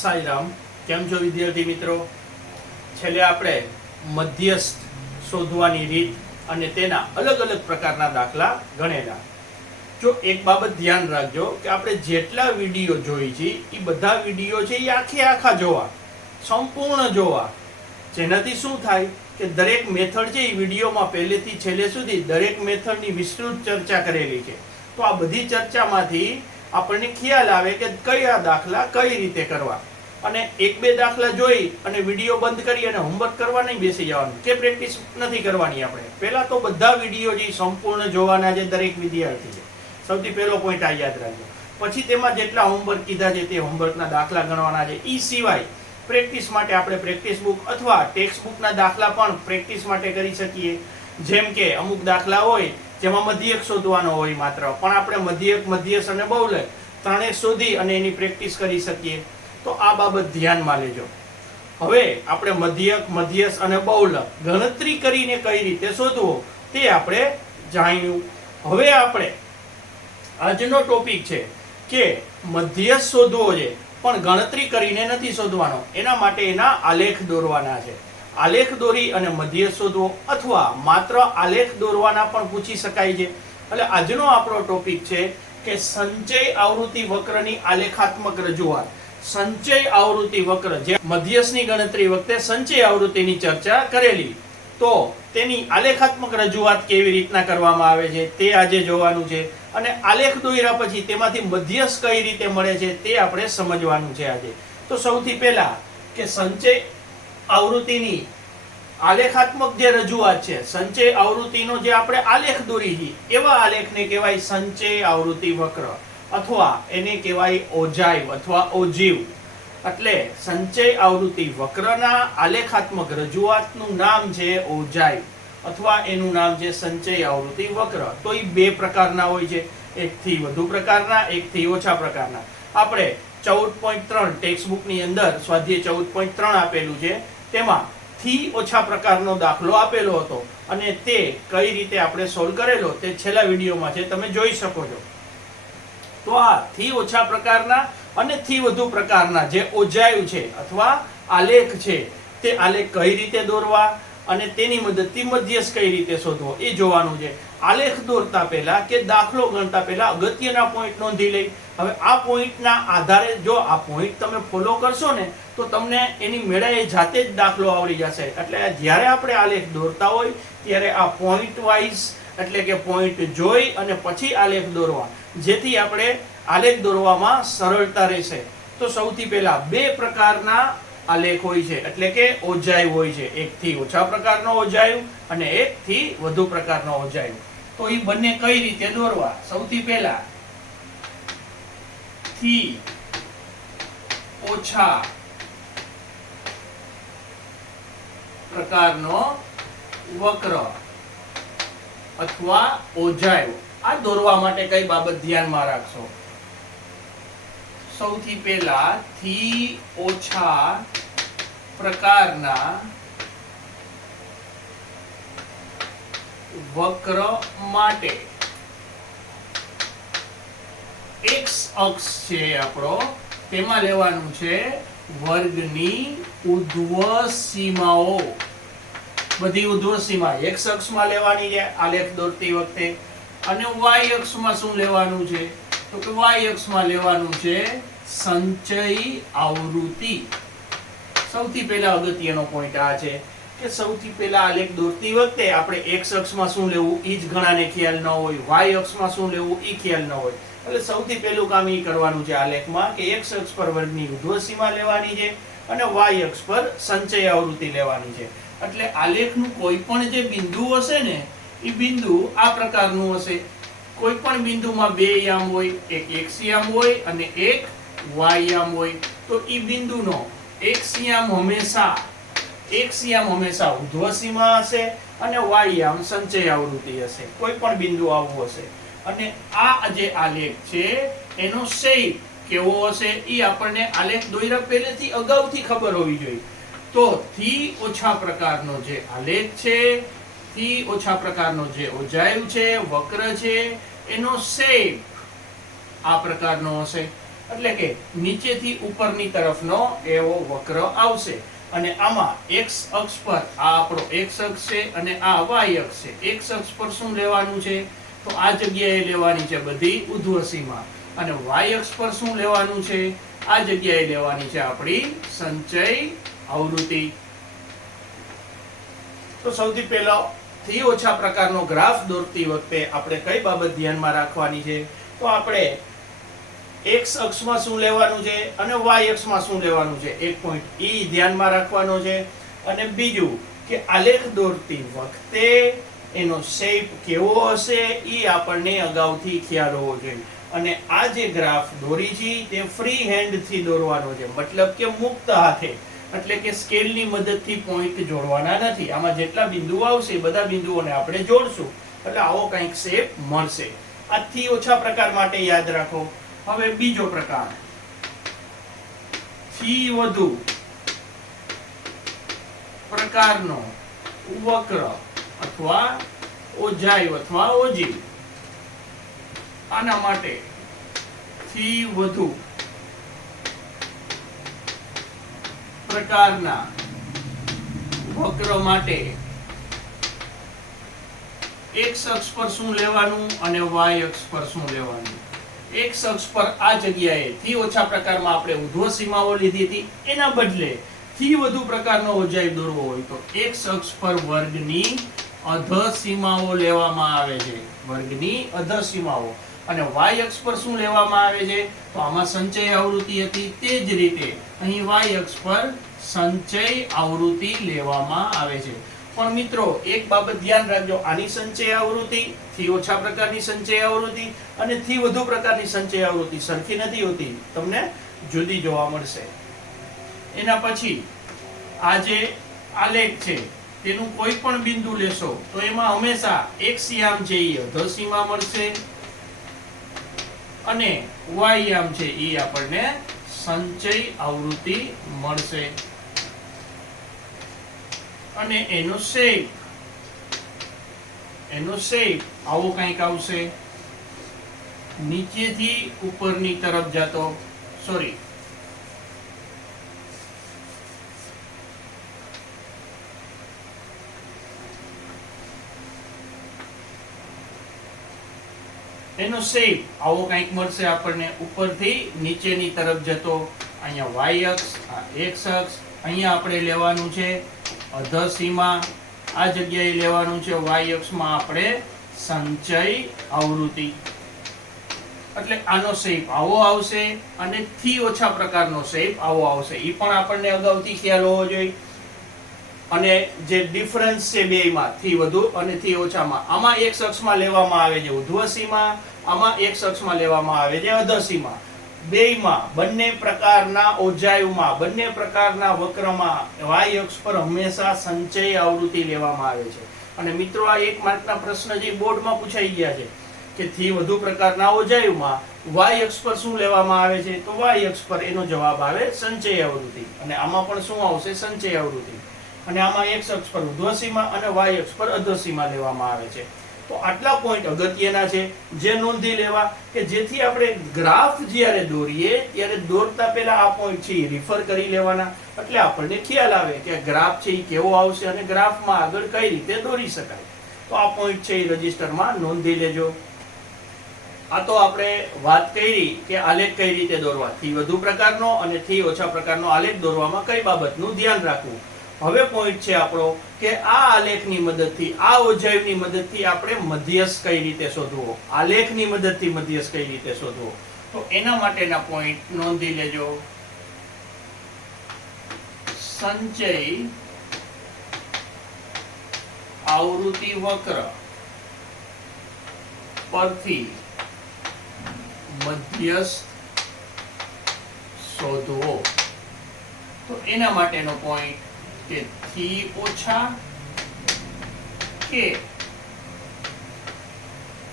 સાઈરામ, કેમ છો વિદ્યાર્થી મિત્રો? છેલ્લે આપણે મધ્યસ્થ શોધવાની રીત અને તેના અલગ અલગ પ્રકારના દાખલા ગણેલા. જો એક બાબત ધ્યાન રાખજો કે આપણે જેટલા વિડીયો જોઈ છે એ બધા વિડીયો છે એ આખા જોવા, સંપૂર્ણ જોવા. જેનાથી શું થાય કે દરેક મેથડ છે એ વિડીયોમાં પહેલેથી છેલ્લે સુધી દરેક મેથડની વિસ્તૃત ચર્ચા કરેલી છે. તો આ બધી ચર્ચામાંથી આપણને ખ્યાલ આવે કે કયા દાખલા કઈ રીતે કરવા. અને એક બે દાખલા જોઈ અને વિડીયો બંધ કરી અને હોમવર્ક કરવા નહીં બેસી જવાનું કે પ્રેક્ટિસ નથી કરવાની. આપણે પહેલા તો બધા વિડીયો જે સંપૂર્ણ જોવાના છે દરેક વિદ્યાર્થી છે. સૌથી પહેલો પોઈન્ટ આ યાદ રાખજો. પછી તેમાં જેટલા હોમવર્ક કીધા છે તે હોમવર્કના દાખલા ગણવાના છે. એ સિવાય પ્રેક્ટિસ માટે આપણે પ્રેક્ટિસ બુક અથવા ટેક્સ્ટ બુકના દાખલા પણ પ્રેક્ટિસ માટે કરી શકીએ. જેમ કે અમુક દાખલા હોય જેમાં મધ્યક શોધવાનો હોય માત્ર, પણ આપણે મધ્યક, મધ્યસ અને બહુલક ત્રણે શોધી અને એની પ્રેક્ટિસ કરી શકીએ. તો આ બાબત ધ્યાનમાં લેજો. હવે આપણે મધ્યક, મધ્યસ અને બહુલક ગણતરી કરીને કઈ રીતે શોધવો તે આપણે જાણ્યું. હવે આપણે આજનો ટોપિક છે કે મધ્યસ શોધવો છે પણ ગણતરી કરીને નથી શોધવાનો. એના માટે એના આલેખ દોરવાના છે. આલેખ દોરી અને મધ્યસ શોધવો અથવા માત્ર આલેખ દોરવાના પણ પૂછી શકાય છે. એટલે આજનો આપણો ટોપિક છે કે સંચય આવૃત્તિ વક્રની આલેખાત્મક રજૂઆત. સંચય આવૃત્તિ વક્ર જે મધ્યસની ગણતરી વખતે સંચય આવૃત્તિની ચર્ચા કરેલી, તો તેની આલેખાત્મક રજૂઆત કેવી રીતના કરવામાં આવે છે તે આજે જોવાનું છે. અને આલેખ દોર્યા પછી તેમાંથી મધ્યસ કઈ રીતે મળે છે તે આપણે સમજવાનું છે આજે. તો સૌથી પહેલા કે સંચય આવૃત્તિની આલેખાત્મક જે રજૂઆત છે, સંચય આવૃત્તિનો જે આપણે આલેખ દોરી છે એવા આલેખને કહેવાય સંચય આવૃત્તિ વક્ર, અથવા એને કહેવાય ઓજાઇવ અથવા ઓજીવ. એટલે સંચય આવૃત્તિ વક્રના આલેખાત્મક રજૂઆતનું નામ છે ઓજાઇવ અથવા એનું નામ છે સંચય આવૃત્તિ વક્ર. તો એ બે પ્રકારના હોય છે, એકથી વધુ પ્રકારના, એકથી ઓછા પ્રકારના. આપણે 14.3 ટેક્સ્ટ બુકની અંદર સ્વાધ્યાય 14.3 આપેલું છે, તેમાં થી ઓછા પ્રકારનો દાખલો આપેલો હતો અને તે કઈ રીતે આપણે સોલ્વ કરેલો તે છેલ્લા વિડીયોમાં છે, તમે જોઈ શકો છો. તો આ થી ઓછા પ્રકારના અને થી વધુ પ્રકારના જે ઓજાઇવ છે અથવા આલેખ છે તે આલેખ કઈ રીતે દોરવા અને તેની મદદથી મધ્યસ કઈ રીતે શોધવો એ જોવાનું છે. આલેખ દોરતા પહેલા કે દાખલો ગણતા પહેલા અગત્યના પોઈન્ટ નોંધી લઈ. હવે આ પોઈન્ટના આધારે જો આ પોઈન્ટ તમે ફોલો કરશો ને તો તમને એની મેળાએ જાતે જ દાખલો આવડી જશે. એટલે જ્યારે આપણે આલેખ દોરતા હોય ત્યારે આ પોઈન્ટ વાઇઝ એટલે કે પોઈન્ટ જોઈ અને પછી આલેખ દોરવા, જેથી આપણે આલેખ દોરવામાં સરળતા રહેશે. તો સૌથી પહેલા બે પ્રકારના આલેખ હોય છે એટલે કે ઓજાઇવ હોય છે. એકથી ઓછા પ્રકારનો ઓજાઇવ અને એકથી વધુ પ્રકારનો ઓજાઇવ. તો એ બંને કઈ રીતે દોરવા? સૌથી પહેલા થી ઓછા પ્રકારનો વક્ર અથવા ઓજાઇવ. આ દોરવા માટે કઈ બાબત ધ્યાનમાં રાખશો? સૌથી પહેલા થી ઓછા પ્રકારના વક્ર માટે x અક્ષ છે આપણો, તેમાં લેવાનું છે વર્ગની ઉર્ધ્વ સીમાઓ. બધી ઉર્ધ્વ સીમા x અક્ષમાં લેવાની છે આલેખ દોરતી વખતે. અને y અક્ષમાં શું લેવાનું છે? તો કે y અક્ષમાં લેવાનું છે સંચય આવૃત્તિ. સૌથી પહેલા અગત્યનો પોઈન્ટ આ છે કે સૌથી પહેલા આલેખ દોરતી વખતે આપણે x અક્ષમાં શું લેવું એ જ ઘણાને ખ્યાલ ન હોય, y અક્ષમાં શું લેવું એ ખ્યાલ ન હોય. એટલે સૌથી પહેલું કામ એ કરવાનું છે આલેખમાં કે x અક્ષ પર વર્ગની ઉર્ધ્વ સીમા લેવાની છે અને y અક્ષ પર સંચય આવૃત્તિ લેવાની છે. એટલે આલેખનું કોઈ પણ જે બિંદુ હશે ને એ બિંદુ આ પ્રકારનું હશે. કોઈ પણ બિંદુમાં બે યામ હોય, એક x યામ હોય અને એક y યામ હોય. તો એ બિંદુનો x યામ હંમેશા ઉર્ધ્વ સીમા હશે અને y યામ સંચય આવૃત્તિ હશે. કોઈ પણ બિંદુ આવું હશે. અને આ જે આલેખ છે એનો શેપ કેવો હશે એ આપણને આલેખ દોર્યા પહેલેથી અગાઉથી ખબર હોવી જોઈએ. તો થી ઓછા પ્રકારનો જે આલેખ છે, થી ઓછા પ્રકારનો જે ઓજાઇવ છે, વક્ર છે, એનો શેપ આ પ્રકારનો હશે. એટલે કે નીચેથી ઉપરની તરફનો એવો વક્ર આવશે અને આમાં x અક્ષ પર આ આપણો x અક્ષ છે અને આ y અક્ષ છે. x અક્ષ પર શું લેવાનું છે? તો આ જગ્યાએ લેવાની છે બધી ઉર્ધ્વ સીમા અને y અક્ષ પર શું લેવાનું છે? આ જગ્યાએ લેવાની છે આપણી સંચય આવૃત્તિ. તો સૌથી પહેલા થી ઓછા પ્રકારનો ગ્રાફ દોરતી વખતે આપણે કઈ બાબત ધ્યાનમાં રાખવાની છે? તો આપણે x અક્ષમાં શું લેવાનું છે અને y અક્ષમાં શું લેવાનું છે એક પોઈન્ટ ઈ ધ્યાનમાં રાખવાનો છે. અને બીજું કે આલેખ દોરતી વખતે એનો શેપ કેવો હશે ઈ આપણને અગાઉથી ખ્યાલ હોવો જોઈએ. અને આ જે ગ્રાફ દોરી છે તે ફ્રી હેન્ડ થી દોરવાનો છે, મતલબ કે મુક્ત હાથે, એટલે કે સ્કેલની મદદથી પોઈન્ટ જોડવાના નથી. આમાં જેટલા બિંદુઓ આવશે બધા બિંદુઓને આપણે જોડશું એટલે આવો કંઈક શેપ મળશે. આ થી ઓછા પ્રકાર માટે યાદ રાખો. હવે બીજો પ્રકાર, થી વધુ પ્રકારનો વક્ર અથવા ઓજાઈ અથવા ઓજી. આના માટે થી વધુ પ્રકારના વક્ર માટે x અક્ષ પર શું લેવાનું અને y અક્ષ પર શું લેવાનું? x અક્ષ પર આ જગ્યાએ થી ઓછા પ્રકારમાં આપણે ઉર્ધ્વ સીમાઓ લીધી હતી, એના બદલે થી વધુ પ્રકારનો ઓજાઈ દોરવો હોય તો x અક્ષ પર વર્ગની અધ સીમાઓ લેવામાં આવે છે, વર્ગની અધ સીમાઓ. અને y અક્ષ પર શું લેવામાં આવે છે? તો આમાં સંચય આવૃત્તિ હતી, તે જ રીતે અહીં y અક્ષ પર સંચય આવૃત્તિ લેવામાં આવે છે. પણ મિત્રો એક બાબત ધ્યાન રાખજો, આની સંચય આવૃત્તિ, થી ઓછા પ્રકારની સંચય આવૃત્તિ અને થી વધુ પ્રકારની સંચય આવૃત્તિ સરખી નથી હોતી, તમને જુદી જોવા મળશે. એના પછી આ જે આલેખ છે તેનું કોઈ પણ બિંદુ લેશો તો એમાં હંમેશા x યામ છે એ અધ સીમા મળશે અને y યામ છે એ આપણને સંચય આવૃત્તિ મળશે. અને એનો શેપ આવો કંઈક આવશે, નીચેથી ઉપરની તરફ જતો, સોરી એનો શેપ આવો કંઈક મળશે આપણને, ઉપરથી નીચેની તરફ જતો. અહીંયા y અક્ષ, આ x અક્ષ, અહીંયા આપણે લેવાનું છે અધ સીમા, આ જગ્યાએ લેવાનું છે y અક્ષમાં આપણે સંચય આવૃત્તિ. એટલે આનો શેપ આવો આવશે અને થી ઓછા પ્રકારનો શેપ આવો આવશે. એ પણ આપણને અગાઉથી ખ્યાલ હોવો જોઈએ. અને જે ડિફરન્સ છે બેયમાં, થી વધુ અને થી ઓછામાં, આમાં x અક્ષમાં લેવામાં આવે છે ઉર્ધ્વ સીમા, આમાં x અક્ષમાં લેવામાં આવે છે અધ સીમા. બેયમાં બંને પ્રકારના ઓજાયુમાં, બંને પ્રકારના વક્રમાં y અક્ષ પર હંમેશા સંચય આવૃત્તિ લેવામાં આવે છે. અને મિત્રો આ એક માર્કના પ્રશ્ન જે બોર્ડમાં પૂછાઈ ગયા છે કે થી વધુ પ્રકારના ઓજાયુમાં y અક્ષ પર શું લેવામાં આવે છે? તો y અક્ષ પર એનો જવાબ આવે સંચય આવૃત્તિ. અને આમાં પણ શું આવશે? સંચય આવૃત્તિ. અને આમાં x અક્ષ પર ઉર્ધ્વ સીમા અને y અક્ષ પર અધ સીમા લેવામાં આવે છે. તો આટલા પોઈન્ટ અગત્યના છે જે નોંધી લેવા કે જેથી આપણે ગ્રાફ જ્યારે દોરીએ ત્યારે દોરતા પહેલા આ પોઈન્ટ છે એ રિફર કરી લેવાના, એટલે આપણને ખ્યાલ આવે કે ગ્રાફ છે એ કેવો આવશે અને ગ્રાફમાં આગળ કઈ રીતે દોરી શકાય. તો આ પોઈન્ટ છે એ રજિસ્ટરમાં નોંધી લેજો. આ તો આપણે વાત કરી કે આલેખ કઈ રીતે દોરવા, થી વધુ પ્રકારનો અને થી ઓછા પ્રકારનો આલેખ દોરવામાં કઈ બાબતનું ધ્યાન રાખવું. હવે પોઈન્ટ છે આપણો કે આ આલેખની મદદથી, આ ઓજાયુની મદદથી આપણે મધ્યસ્થ કઈ રીતે શોધવો, આલેખની મદદથી મધ્યસ્થ કઈ રીતે શોધવો. તો એના માટેના પોઈન્ટ નોંધી લેજો. સંચય આવૃત્તિ વક્ર પરથી મધ્યસ્થ શોધવો. તો એના માટેનો પોઈન્ટ કે થી ઓછા કે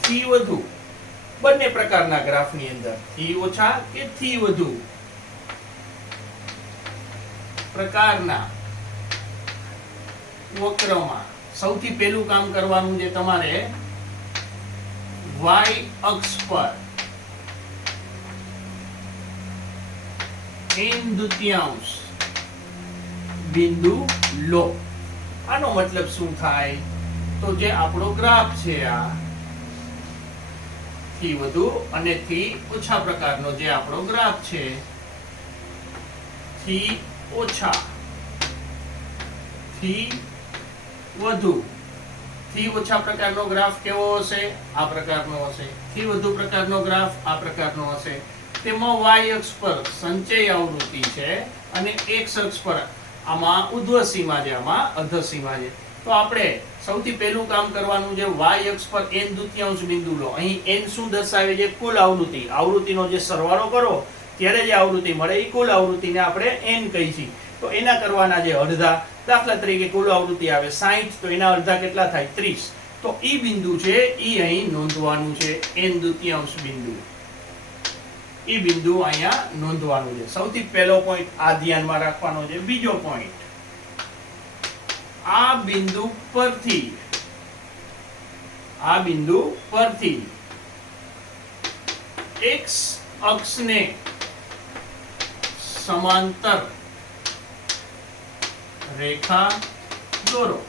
થી વધુ, બંને પ્રકારના ગ્રાફની અંદર થી ઓછા કે થી વધુ પ્રકારના વક્રમાં સૌથી પહેલું કામ કરવાનું છે તમારે y અક્ષ પર n દુત્યાંશ બિંદુ લો. આનો મતલબ શું થાય? તો જે આપણો ગ્રાફ છે આ થી વધુ અને થી ઓછા પ્રકારનો જે આપણો ગ્રાફ છે, થી ઓછા થી વધુ, થી ઓછા પ્રકારનો ગ્રાફ કેવો હશે? આ પ્રકારનો હશે. થી વધુ પ્રકારનો ગ્રાફ આ પ્રકારનો હશે. તેમાં y અક્ષ પર સંચય આવૃત્તિ છે અને x અક્ષ પર આમાં ઉર્ધ્વ સીમા છે, આમાં અધઃ સીમા છે. તો આપણે સૌથી પહેલું કામ કરવાનું છે, y અક્ષ પર n દુત્યાંશ બિંદુ લો. અહીં n શું દર્શાવે છે? કુલ આવૃત્તિ. આવૃત્તિનો જે સરવાળો કરો ત્યારે જે આવૃત્તિ મળે એ કુલ આવૃત્તિને આપણે n કહીએ. તો એના કરવાના જે અડધા. દાખલા તરીકે કુલ આવૃત્તિ આવે 60, તો એના અડધા કેટલા થાય? 30. તો ઈ બિંદુ છે ઈ અહીં નોંધવાનું છે, n દુત્યાંશ બિંદુ. ઈ બિંદુ અહીંયા નોંધવાનું છે. સૌથી પહેલો પોઈન્ટ આ ધ્યાનમાં રાખવાનો છે. બીજો પોઈન્ટ, આ બિંદુ પરથી x અક્ષને સમાંતર રેખા દોરો.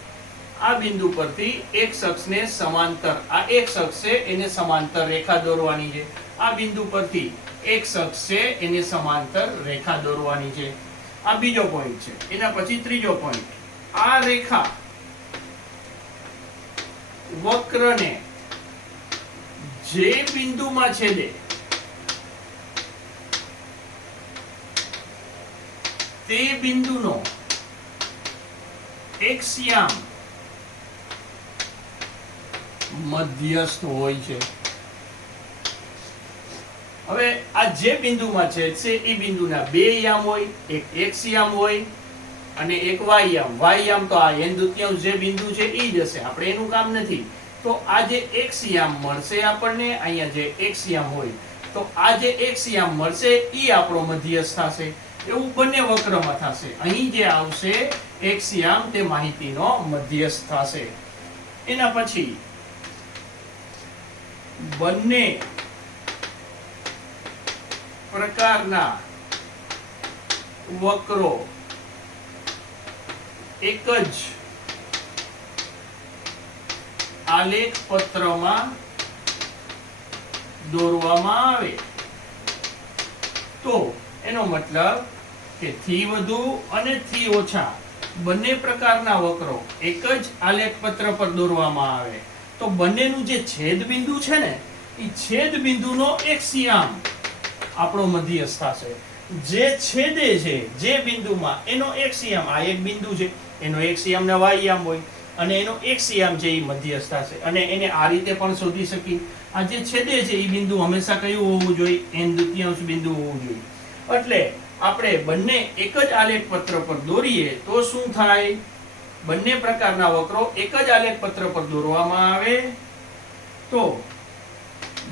આ બિંદુ પરથી x અક્ષને સમાંતર, આ x અક્ષ છે એને સમાંતર રેખા દોરવાની છે. આ બિંદુ પરથી x અક્ષ છે એને સમાંતર રેખા દોરવાની છે. આ બીજો પોઈન્ટ છે. એના પછી ત્રીજો પોઈન્ટ, આ રેખા વક્રને જે બિંદુમાં છેદે તે બિંદુનો એક્સિયામ મધ્યસ્થ હોય છે. હવે આ જે બિંદુમાં છે એ બિંદુના બે યામ હોય, એક x યામ હોય અને એક y યામ. y યામ તો આ n દુત્યાંશ જે બિંદુ છે એ જ હશે, આપણે એનું કામ નથી. તો આ જે x યામ મળશે આપણને, અહીંયા જે x યામ હોય, તો આ જે x યામ મળશે એ આપણો મધ્યસ્થ થશે. એવું બંને વક્રમાં થશે. અહીં જે આવશે x યામ તે માહિતીનો મધ્યસ્થ થશે. એના પછી બંને પ્રકારના વક્રો એક જ આલેખ પત્રમાં દોરવામાં આવે તો એનો મતલબ કે થી વધુ અને થી ઓછા બંને પ્રકારના વક્રો એક જ આલેખ પત્ર પર દોરવામાં આવે તો બંનેનું જે છેદ બિંદુ છે ને એ છેદ બિંદુનો એક્સિયામ આપણો મધ્યસ્થ થશે. જે છેદે છે જે બિંદુમાં એનો એક્સિયામ, આ એક બિંદુ છે એનો એક્સિયામ ને y યામ હોય અને એનો એક્સિયામ છે એ મધ્યસ્થ થશે. અને એને આ રીતે પણ શોધી શકીએ, આ જે છેદે છે એ બિંદુ હંમેશા કયું હોવું જોઈએ? n દુત્યાંશ બિંદુ હોવું જોઈએ. એટલે આપણે બંને એક જ આલેખ પત્ર પર દોરીએ તો શું થાય? બંને પ્રકારના વક્રો એક જ આલેખ પત્ર પર દોરવામાં આવે તો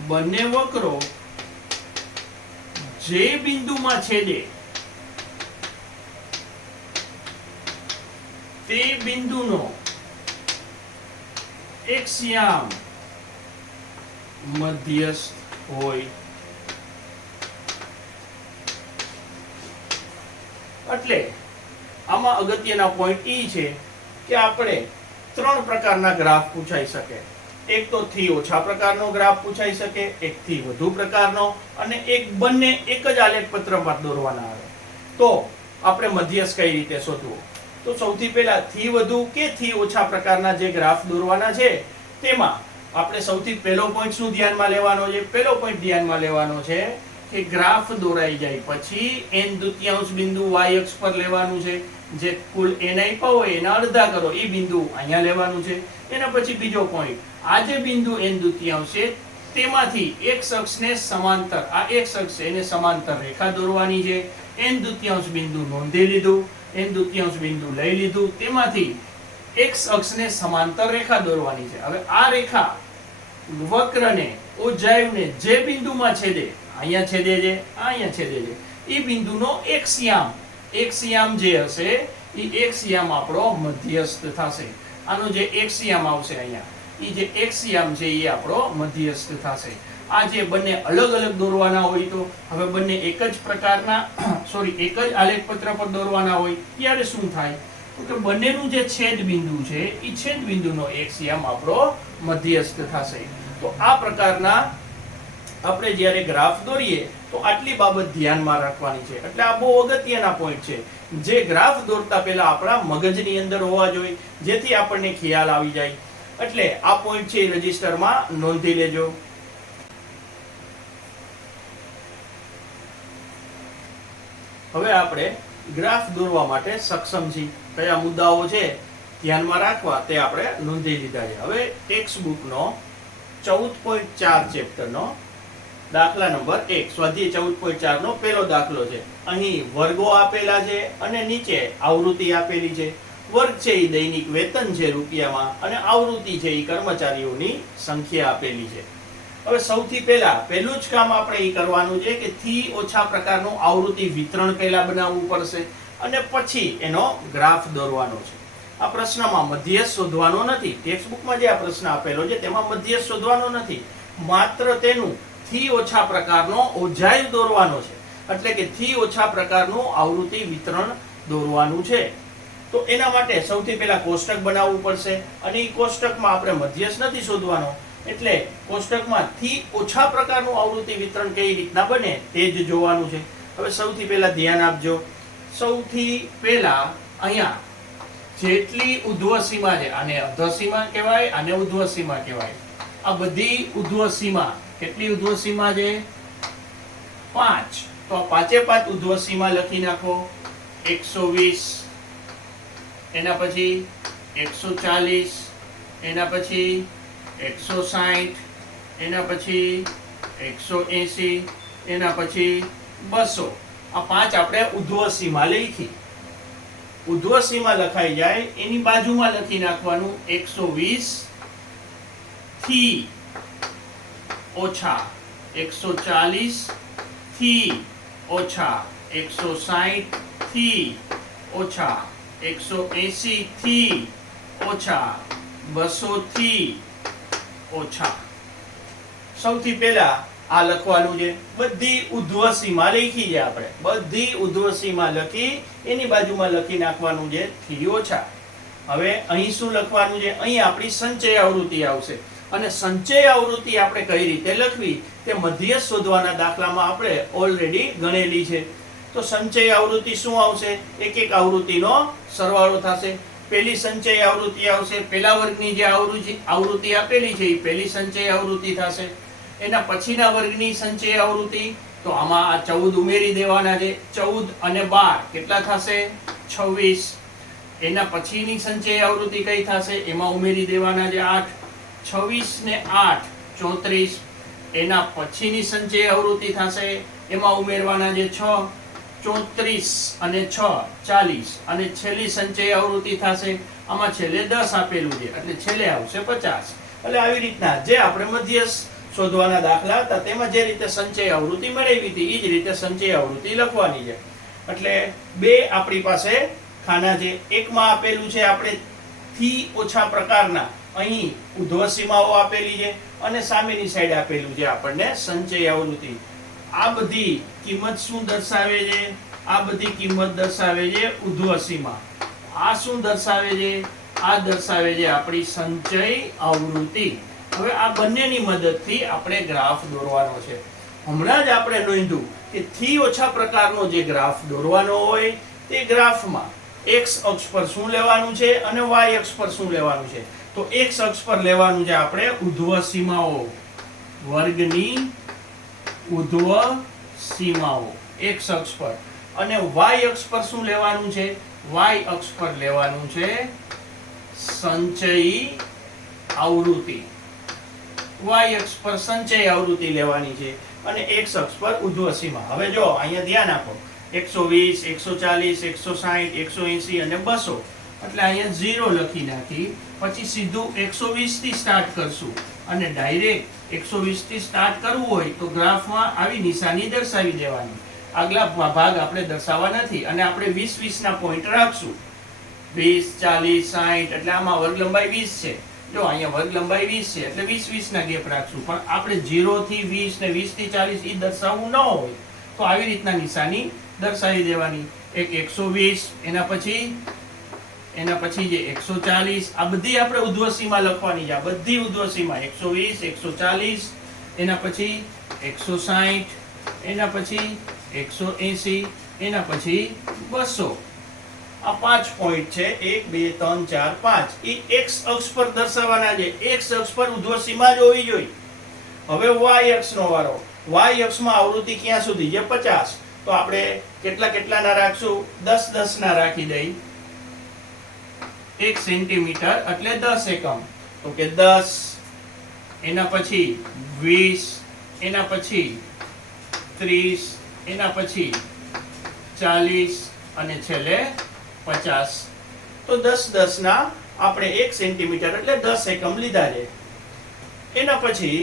બંને વક્રો જે બિંદુમાં છેદે તે બિંદુનો એક્સિયામ મધ્યસ્થ હોય. એટલે આમાં અગત્યના પોઈન્ટ એ છે કે આપણે ત્રણ પ્રકારના ગ્રાફ પૂછાઈ શકે. એક તો થી ઓછા પ્રકારનો ગ્રાફ પૂછાઈ શકે, એક થી વધુ પ્રકારનો અને એક બંને એક જ આલેખ પત્ર પર દોરવાના આવે. તો આપણે મધ્યસ્થ કઈ રીતે શોધવું? તો સૌથી પહેલા થી વધુ કે થી ઓછા પ્રકારના જે ગ્રાફ દોરવાના છે તેમાં આપણે સૌથી પહેલો પોઈન્ટ શું ધ્યાનમાં લેવાનો છે? પહેલો પોઈન્ટ ધ્યાનમાં લેવાનો છે કે ગ્રાફ દોરાઈ જાય પછી n દુત્યાંશ બિંદુ y અક્ષ પર લેવાનું છે. જે કુલ n આપ્યા હોય એના અડધા કરો એ બિંદુ અહીંયા લેવાનું છે. એના પછી બીજો પોઈન્ટ, આ જે બિંદુ n દુત્યાંશ છે તેમાંથી x અક્ષને સમાંતર, આ x અક્ષ એને સમાંતર રેખા દોરવાની છે. n દુત્યાંશ બિંદુ નોંધી લીધું, n દુત્યાંશ બિંદુ લઈ લીધું, તેમાંથી x અક્ષને સમાંતર રેખા દોરવાની છે. હવે આ રેખા વક્રને ઉજ્જાયુને જે બિંદુમાં છેદે, અહીંયા છેદે છે, અહીંયા છેદે છે, એ બિંદુનો એક્સિયામ જે હશે એ એક્સિયામ આપણો મધ્યસ્થ થશે. આનો જે એક્સિયામ આવશે અહીંયા, એ જે એક્સિયામ છે એ આપણો મધ્યસ્થ થશે. આ જે બંને અલગ અલગ દોરવાના હોય તો હવે બંને એક જ પ્રકારના એક જ આલેખ પત્ર પર દોરવાના હોય ત્યારે શું થાય તો કે બંનેનું જે છેદ બિંદુ છે એ છેદ બિંદુનો એક્સિયમ આપણો મધ્યસ્થ થશે. તો આ પ્રકારના આપણે જ્યારે ગ્રાફ દોરીએ તો આટલી બાબત ધ્યાનમાં રાખવાની છે. એટલે આ બહુ અગત્યના પોઈન્ટ છે જે ગ્રાફ દોરતા પહેલા આપણા મગજની અંદર હોવા જોઈએ, જેથી આપણને ખ્યાલ આવી જાય. એટલે આ પોઈન્ટ છે રજિસ્ટરમાં નોંધી લેજો. હવે આપણે ગ્રાફ દોરવા માટે સક્ષમ છીએ. કયા મુદ્દાઓ છે ધ્યાનમાં રાખવા તે આપણે નોંધી લીધા છે. હવે ટેક્સ્ટ બુકનો 14.4 ચેપ્ટરનો દાખલા નંબર 1 સ્વાધ્યાય 14.4 નો પહેલો દાખલો છે. અહીં વર્ગો આપેલા છે અને નીચે આવૃત્તિ આપેલી છે. વર્ગ છે એ દૈનિક વેતન છે રૂપિયામાં અને આવૃત્તિ છે એ કર્મચારીઓની સંખ્યા આપેલી છે. હવે સૌથી પહેલું જ કામ આપણે એ કરવાનું છે કે થી ઓછા પ્રકારનું આવૃત્તિ વિતરણ પહેલા બનાવવું પડશે અને પછી એનો ગ્રાફ દોરવાનો છે. આ પ્રશ્નમાં મધ્યસ્થ શોધવાનો નથી. ટેક્સ્ટ બુકમાં જે આ પ્રશ્ન આપેલો છે તેમાં મધ્યસ્થ શોધવાનો નથી, માત્ર તેનું થી ઓછા પ્રકારનો ઓજાય દોરવાનો છે. એટલે કે થી ઓછા પ્રકારનું આવૃત્તિ વિતરણ દોરવાનું છે. તો એના માટે સૌથી પહેલા કોષ્ટક બનાવવું પડશે અને એ કોષ્ટકમાં આપણે મધ્યસ્થ નથી શોધવાનો, એટલે કોષ્ટકમાં થી ઓછા પ્રકારનું આવૃત્તિ વિતરણ કઈ રીતના બને તે જ જોવાનું છે. હવે સૌથી પહેલા ધ્યાન આપજો. સૌથી પહેલા અહીંયા જેટલી ઉધ્વ સીમા છે, આને અધ્વ સીમા કહેવાય, આને ઉધ્વ સીમા કહેવાય. આ બધી ઉધ્વ સીમા, કેટલી ઉધ્વ સીમા છે? 5. તો આ 5 ઉધ્વ સીમા લખી નાખો. 120, એના પછી 140, એના પછી 160, એના પછી 180, એના પછી 200. આ 5 આપણે ઉધ્વ સીમા લખી. ઉધ્વ સીમા લખાઈ જાય એની બાજુમાં લખી નાખવાનું 120 થી ઓછા 140 થી ઓછા 160 થી ઓછા 180 થી ઓછા 200 થી ઓછા. સૌથી પહેલા આ લખવાનું છે. બધી ઉધ્વ સીમા લખી છે આપણે. બધી ઉધ્વ સીમા લખી એની બાજુમાં લખી નાખવાનું છે થી ઓછા. હવે અહીં શું લખવાનું છે? અહીં આપણી સંચય આવૃત્તિ આવશે અને સંચય આવૃત્તિ આપણે કઈ રીતે લખવી તે મધ્યસ્થ શોધવાના દાખલામાં આપણે ઓલરેડી ગણેલી છે. તો સંચય આવૃત્તિ શું આવશે? એક એક આવૃત્તિનો સરવાળો થશે. પહેલી સંચય આવૃત્તિ આવશે, પહેલા વર્ગની જે આવૃત્તિ આપેલી છે એ પહેલી સંચય આવૃત્તિ થશે. એના પછીના વર્ગની સંચય આવૃત્તિ, તો આમાં આ 14 ઉમેરી દેવાના છે. 14 અને 12 કેટલા થશે? 26. એના પછીની સંચય આવૃત્તિ કઈ થશે? એમાં ઉમેરી દેવાના છે 8. 26 ને 8 34. એના પછીની સંચય આવૃત્તિ થશે, એમાં ઉમેરવાના છે 6. 34 અને 6 40. અને છેલ્લી સંચય આવૃત્તિ થશે, આમાં છેલ્લે 10 આપેલું છે એટલે છેલ્લે આવશે 50. એટલે આવી રીતના જે આપણે મધ્યસ્થ શોધવાના દાખલા હતા તેમાં જે રીતે સંચય આવૃત્તિ મેળવી હતી એ જ રીતે સંચય આવૃત્તિ લખવાની છે. એટલે બે આપણી પાસે ખાના છે. એકમાં આપેલું છે આપણે થી ઓછા પ્રકારના, અહીં ઉધ્વ સીમાઓ આપેલી છે અને સામેની સાઈડ આપેલું છે આપણને સંચય આવૃત્તિ. આ બધી કિંમત શું દર્શાવે છે? આ બધી કિંમત દર્શાવે છે ઉધ્વ સીમા. આ શું દર્શાવે છે? આ દર્શાવે છે આપણી સંચય આવૃત્તિ. હવે આ બંનેની મદદથી આપણે ગ્રાફ દોરવાનો છે. હમણાં જ આપણે નોંધ્યું કે થી ઓછા પ્રકારનો જે ગ્રાફ દોરવાનો હોય તે ગ્રાફમાં x અક્ષ પર શું લેવાનું છે અને y અક્ષ પર શું લેવાનું છે. તો x અક્ષ પર લેવાનું છે આપણે ઉધ્વ સીમાઓ, વર્ગની ઉધ્વ સીમાઓ x અક્ષ પર, અને y અક્ષ પર શું લેવાનું છે? y અક્ષ પર લેવાનું છે સંચય આવૃત્તિ. y અક્ષ પર સંચય આવૃત્તિ લેવાની છે અને x અક્ષ પર ઉધ્વ સીમા. હવે જો અહીંયા ધ્યાન આપો, 120, 140, 160, 180 અને 200. એટલે અહીંયા 0 લખી નાખી, પછી સીધું 120 થી સ્ટાર્ટ કરશું અને ડાયરેક્ટ 120 થી સ્ટાર્ટ કરવું હોય તો ગ્રાફમાં આવી નિશાની દર્શાવી દેવાની. આગલા ભાગ આપણે દર્શાવવા નથી અને આપણે 20 ના પોઈન્ટ રાખશું. 20, 40, 60 એટલે આમાં વર્ગ લંબાઈ 20 છે. જો અહીંયા વર્ગ લંબાઈ 20 છે એટલે 20 ના ગેપ રાખશું, પણ આપણે 0 થી 20 ને 20 થી 40 ઈ દર્શાવવું ન હોય તો આવી રીતના નિશાની દર્શાવી દેવાની. એક 120, એના પછી જે 140, આ બધી આપણે ઉર્ધ્વ સીમા લખવાની છે, આ બધી ઉર્ધ્વ સીમા 120, 140, એના પછી 160, એના પછી 180, એના પછી 200. આ 5 પોઈન્ટ છે, 1 2 3 4 5. એ x અક્ષ પર દર્શાવવાના છે. x અક્ષ પર ઉર્ધ્વ સીમા જ હોવી જોઈએ. હવે y અક્ષ નો વારો. y અક્ષમાં આવૃત્તિ ક્યાં સુધી છે? 50. તો આપણે કેટલાના રાખશું? 10 ના રાખી દઈ. 1 સેન્ટીમીટર એટલે 10 એકમ. તો કે 10, એના પછી 20, એના પછી 30, એના પછી 40 અને છેલ્લે 50. તો 10 ના આપણે 1 સેન્ટીમીટર એટલે 10 એકમ લીધા છે. એના પછી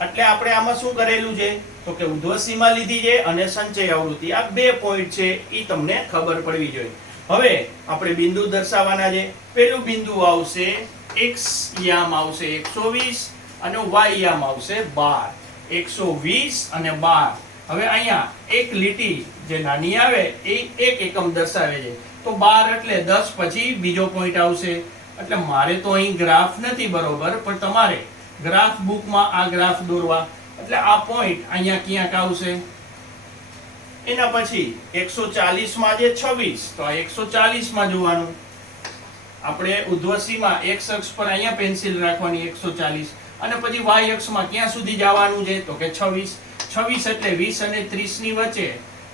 એટલે આપણે આમાં શું કરેલું છે? તો કે ઉર્ધ્વ સીમા લીધી છે અને સંચય આવૃત્તિ. આ 2 પોઈન્ટ છે, એ તમને ખબર પડવી જોઈએ. હવે આપણે બિંદુ દર્શાવવાના છે. પેલું બિંદુ આવશે x યામ આવશે 120 અને y યામ આવશે 12. 120 અને 12. હવે અહીંયા એક લીટી જે નાની આવે એ 1 એકમ દર્શાવે છે. તો 12 એટલે 10 પછી બીજો પોઈન્ટ આવશે. એટલે મારે તો અહીં ગ્રાફ નથી બરોબર, પણ તમારે ગ્રાફ બુકમાં આ ગ્રાફ દોરવા. એટલે આ પોઈન્ટ અહીંયા ક્યાંક આવશે. એના પછી 140 માં જે 26, તો આ 140 માં જોવાનું. આપણે ઉર્ધ્વ સીમા x અક્ષ પર અહીંયા પેન્સિલ રાખવાની 140, અને પછી y અક્ષમાં ક્યાં સુધી જવાનું છે? તો કે 26. 26 એટલે 20 અને 30 ની વચ્ચે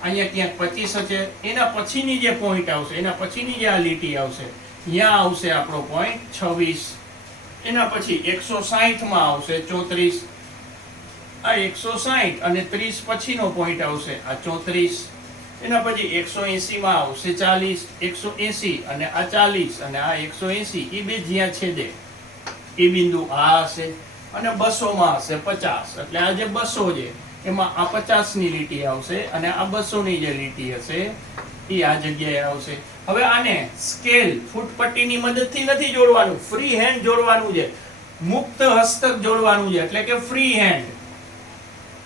અહીંયા ક્યાંક 25 હશે. એના પછીની જે પોઈન્ટ આવશે, એના પછીની જે આ લીટી આવશે, ત્યાં આવશે આપણો પોઈન્ટ 26. એના પછી 160 માં આવશે 34. આ 160 અને 30 પછીનો પોઈન્ટ આવશે આ 34. એના પછી 180 માં આવશે 40. 180 અને આ 40 અને આ 180, એ બે જ્યાં છેદે એ બિંદુ આ હશે. અને 200 માં હશે 50. એટલે આ જે 200 છે એમાં આ 50 ની લીટી આવશે અને આ 200 ની જે લીટી હશે એ આ જગ્યાએ આવશે. હવે આને સ્કેલ ફૂટપટ્ટીની મદદથી નથી જોડવાનું, ફ્રી હેન્ડ જોડવાનું છે. મુક્ત હસ્તક જોડવાનું છે, એટલે કે ફ્રી હેન્ડ.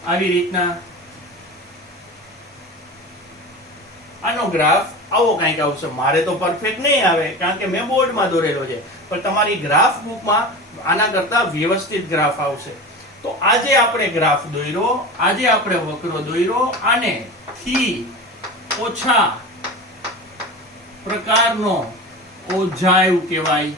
આવી રીતના આનો ગ્રાફ આવો કંઈક આવશે. મારે તો પરફેક્ટ નહીં આવે કારણ કે મેં બોર્ડમાં દોરેલો છે, પણ તમારી ગ્રાફ બુકમાં આના કરતા વ્યવસ્થિત ગ્રાફ આવશે. તો આજે આપણે ગ્રાફ દોર્યો, આજે આપણે વક્ર દોર્યો. આને થી ઓછા પ્રકારનો ઓજાયુ કહેવાય,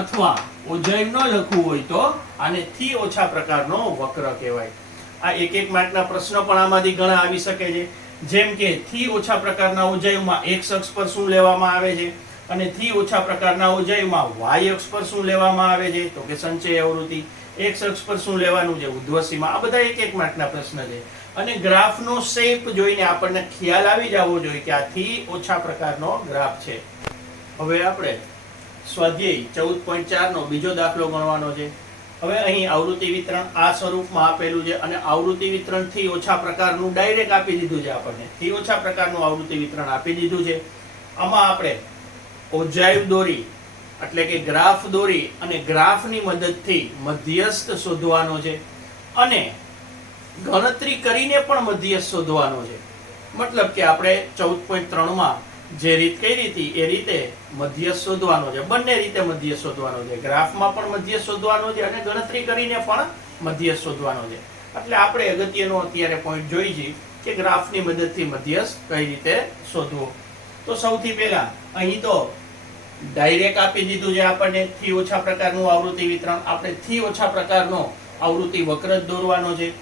અથવા ઓજાયુ ન લખવું હોય તો આને થી ઓછા પ્રકારનો વક્ર કહેવાય. આ એક માર્કના પ્રશ્નો પણ આમાંથી ઘણા આવી શકે છે. જેમ કે થી ઓછા પ્રકારના ઓજાયુમાં x અક્ષ પર શું લેવામાં આવે છે, અને થી ઓછા પ્રકારના ઓજાયુમાં y અક્ષ પર શું લેવામાં આવે છે? તો કે સંચય આવૃત્તિ. x અક્ષ પર શું લેવાનું છે? ઉર્ધ્વ સીમા. આ બધા એક માર્કના પ્રશ્ન છે. અને ગ્રાફનો શેપ જોઈને આપણને ખ્યાલ આવી જવો જોઈએ કે આ થી ઓછા પ્રકારનો ગ્રાફ છે. હવે આપણે સ્વાધ્યાય 14.4 નો બીજો દાખલો ગણવાનો છે. હવે અહીં આવૃત્તિ વિતરણ આ સ્વરૂપમાં આપેલું છે, અને આવૃત્તિ વિતરણ થી ઓછા પ્રકારનું ડાયરેક્ટ આપી દીધું છે. આપણને થી ઓછા પ્રકારનું આવૃત્તિ વિતરણ આપી દીધું છે. આમાં આપણે ઓજાયુ દોરી એટલે કે ગ્રાફ દોરી અને ગ્રાફની મદદથી મધ્યસ્થ શોધવાનો છે, અને ગણતરી કરીને પણ મધ્યસ્થ શોધવાનો છે. મતલબ કે આપણે 14.3 માં જે રીત કઈ હતી એ રીતે મધ્યસ્થ શોધવાનો છે. બંને રીતે મધ્યસ્થ શોધવાનો છે. ગ્રાફમાં પણ મધ્યસ્થ શોધવાનો છે અને ગણતરી કરીને પણ મધ્યસ્થ શોધવાનો છે. એટલે આપણે અગત્યનો અત્યારે પોઈન્ટ જોઈ છે કે ગ્રાફની મદદથી મધ્યસ્થ કઈ રીતે શોધવો. તો સૌથી પહેલા અહીં તો ડાયરેક્ટ આપી દીધું છે આપણને થી ઓછા પ્રકારનું આવૃત્તિ વિતરણ. આપણે થી ઓછા પ્રકારનો આવૃત્તિ વક્ર જ દોરવાનો છે.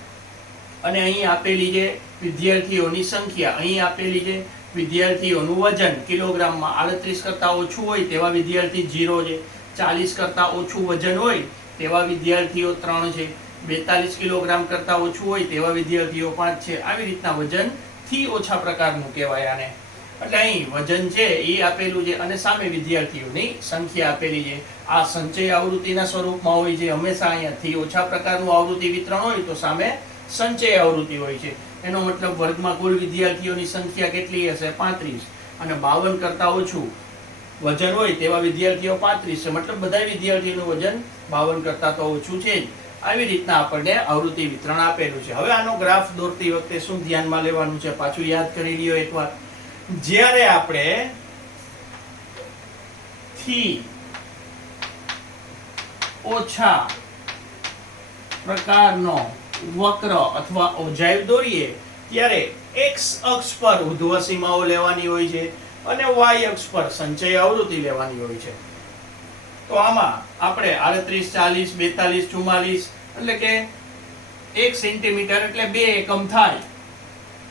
અને અહીં આપેલી છે વિદ્યાર્થીઓની સંખ્યા. અહીં આપેલી છે વિદ્યાર્થીઓનું વજન કિલોગ્રામમાં. 38 કરતા ઓછું હોય તેવા વિદ્યાર્થી 0 છે. 40 કરતા ઓછું વજન હોય તેવા વિદ્યાર્થીઓ 3 છે. 42 કિલોગ્રામ કરતા ઓછું હોય તેવા વિદ્યાર્થીઓ 5 છે. આવી રીતના વજન થી ઓછા પ્રકારનું કહેવાય આને. એટલે અહીં વજન છે એ આપેલું છે અને સામે વિદ્યાર્થીઓની સંખ્યા આપેલી છે. આ સંચય આવૃત્તિના સ્વરૂપમાં હોય છે. હંમેશા અહીંયા થી ઓછા પ્રકારનું આવૃત્તિ વિતરણ હોય તો સામે સંચય આવૃત્તિ હોય છે. એનો મતલબ વર્ગમાં કુલ વિદ્યાર્થીઓની સંખ્યા કેટલી હશે? 35. અને 52 કરતા ઓછું વજન હોય તેવા વિદ્યાર્થીઓ 35 છે, મતલબ બધા વિદ્યાર્થીઓનું વજન 52 કરતા તો ઓછું છે જ. આવી રીતના આપણને આવૃત્તિ વિતરણ આપેલું છે. હવે આનો ગ્રાફ દોરતી વખતે શું ધ્યાનમાં લેવાનું છે પાછું યાદ કરી લ્યો એકવાર. જ્યારે આપણે થી ઓછા પ્રકારનો વક્ર અથવા ઓજાઇવ દોરીએ ત્યારે x અક્ષ પર ઉર્ધ્વ સીમાઓ લેવાની હોય છે અને y અક્ષ પર સંચય આવૃત્તિ લેવાની હોય છે. તો આમાં આપણે 38, 40, 42, 44 એટલે કે 1 સેન્ટીમીટર એટલે 2 એકમ થાય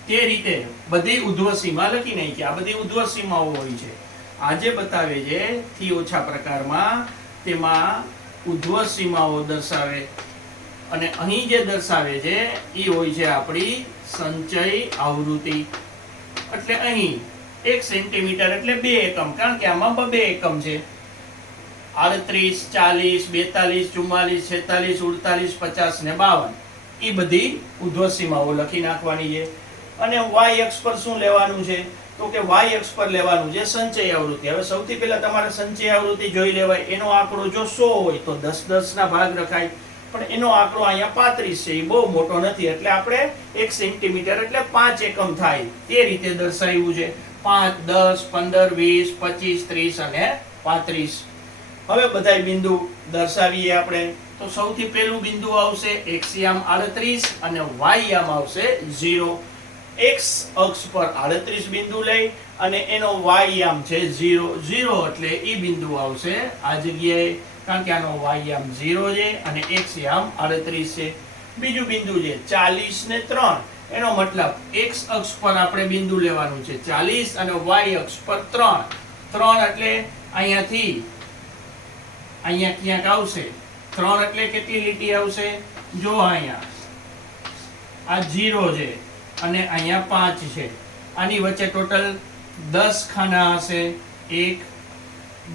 તે રીતે બધી ઉર્ધ્વ સીમા લખી નાખી. આ બધી ઉર્ધ્વ સીમાઓ હોય છે. આજે બતાવે છે થી ઓછા પ્રકારમાં તેમાં ઉર્ધ્વ સીમાઓ દર્શાવે અને અહીં જે દર્શાવે છે એ હોય છે આપણી સંચય આવૃત્તિ. એટલે અહીં 1 સેન્ટીમીટર એટલે 2 એકમ, કારણ કે આમાં 2 એકમ છે. 38, 40, 42, 44, 46, 48 ને 52 એ બધી ઉર્ધ્વ સીમાઓ લખી નાખવાની છે. અને y અક્ષ પર શું લેવાનું છે તો કે y અક્ષ પર લેવાનું છે સંચય આવૃત્તિ. હવે સૌથી પહેલા તમારે સંચય આવૃત્તિ જોઈ લેવાય. એનો આંકડો જો 100 હોય તો 10 ના ભાગ રખાય, પણ એનો આંકડો અહીંયા 35 છે, એ બહુ મોટો નથી, એટલે આપણે 1 સેન્ટીમીટર એટલે 5 એકમ થાય તે રીતે દર્શાવ્યું છે. 5, 10, 15, 20, 25, 30 અને 35. હવે બધા બિંદુ દર્શાવીએ આપણે. તો સૌથી પહેલું બિંદુ આવશે x યામ 38 અને y યામ આવશે 0. x અક્ષ પર 38 બિંદુ લઈ અને એનો y યામ છે 0. 0 એટલે એ બિંદુ આવશે આ જગ્યાએ, કારણ કે આનો y યામ 0 છે અને x યામ 38 છે. બીજું બિંદુ છે 40 ને 3, એનો મતલબ x અક્ષ પર આપણે બિંદુ લેવાનું છે 40 અને y અક્ષ પર 3. 3 એટલે અહીંયાથી અહીંયા ક્યાંક આવશે. 3 એટલે કેટલી લીટી આવશે? જો અહીંયા આ 0 છે અને અહીંયા 5 છે. આની વચ્ચે ટોટલ 10 ખાના હશે. 1,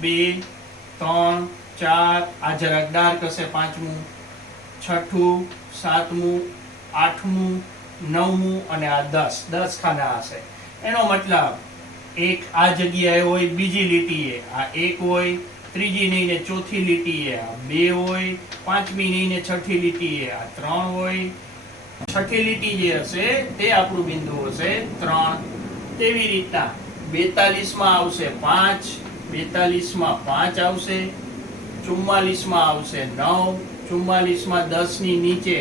2, 3, 4, આ જરાક ડાર્ક હશે, 5મું, 6મું, 7મું, 8મું, 9મું અને આ 10 ખાના હશે. એનો મતલબ એક આ જગ્યાએ હોય, બીજી લીટીએ આ 1 હોય, ત્રીજી નહીં ને ચોથી લીટીએ આ 2 હોય, પાંચમી નહીં ને છઠ્ઠી લીટીએ આ 3 હોય, છઠ્ઠી લીટી જે હશે તે આપણું બિંદુ હશે 3. તેવી રીતના 42 માં આવશે 5, 42 માં 5 આવશે, 44 માં આવશે 9, 44 માં 10 ની નીચે,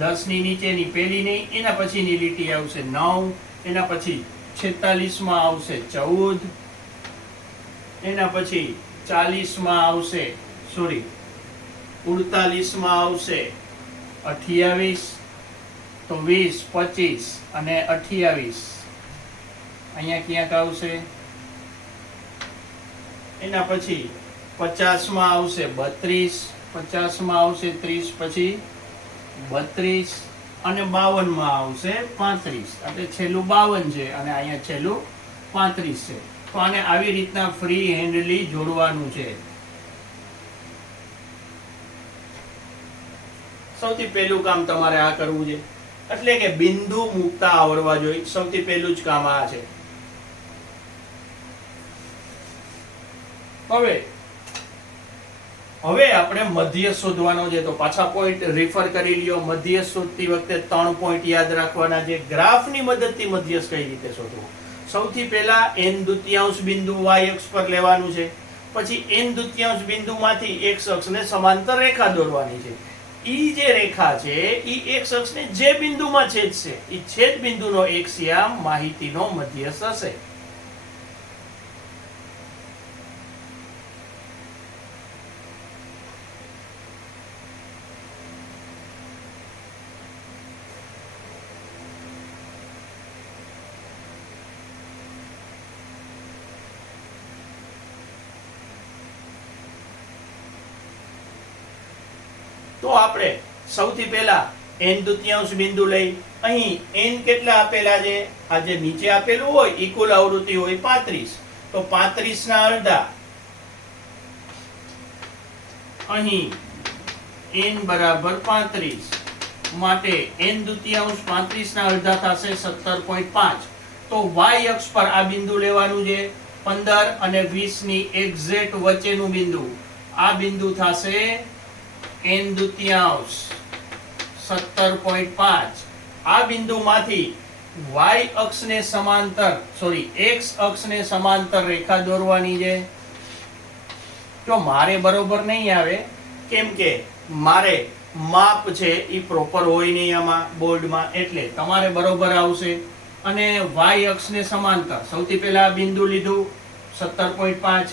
10 ની નીચેની પેલી નહીં, એના પછીની લીટી આવશે 9, એના પછી 46 માં આવશે 14, એના પછી 40 માં આવશે 48 માં આવશે 28, તો 20, 25 અને 28 અહીંયા ક્યાંક આવશે. એના પછી 50 માં આવશે 32, 50 માં આવશે 30, પછી 32 અને 52 માં આવશે 35. એટલે છેલ્લું 52 છે અને અહીંયા છેલ્લું 35 છે. તો આને આવી રીતના ફ્રી હેન્ડલી જોડવાનું છે. સૌથી પહેલું કામ તમારે આ કરવું છે, એટલે કે બિંદુ મૂકતા આવડવા જોઈએ. સૌથી પહેલું જ કામ આ છે. હવે આપણે મધ્ય શોધવાનો છે, તો પાછા પોઈન્ટ રિફર કરી લ્યો. મધ્ય શોધતી વખતે 3 પોઈન્ટ યાદ રાખવાના છે. ગ્રાફની મદદથી મધ્યસ્થ કઈ રીતે શોધવું? સૌથી પહેલા n દુત્યાંશ બિંદુ y અક્ષ પર લેવાનું છે. પછી n દુત્યાંશ બિંદુમાંથી x અક્ષને સમાંતર રેખા દોરવાની છે. ઈ જે રેખા છે ઈ x અક્ષને જે બિંદુમાં છેદશે ઈ છેદ બિંદુનો x યામ માહિતીનો મધ્યસ્થ હશે. તો આપણે સૌથી પહેલા n દુત્યાંશ બિંદુ લઈ. અહીં n કેટલા આપેલા છે? આ જે નીચે આપેલું હોય ઈ કુલ આવૃત્તિ હોય 35, તો 35 ના અડધા, અહીં n બરાબર 35 માટે n દુત્યાંશ 35 ના અડધા થશે 17.5. તો y અક્ષ પર આ બિંદુ લેવાનું છે 15 અને 20 ની એક્ઝેક્ટ વચ્ચેનું બિંદુ, આ બિંદુ થશે n દુત્યાંશ 17.5. આ બિંદુમાંથી y અક્ષને સમાંતર x અક્ષને સમાંતર રેખા દોરવાની છે. જો મારે બરોબર નહીં આવે, કેમ કે મારે માપ છે એ પ્રોપર હોય નહીં આમાં બોર્ડમાં, એટલે તમારે બરોબર આવશે. અને y અક્ષને સમાંતર સૌથી પહેલા આ બિંદુ લીધું 17.5,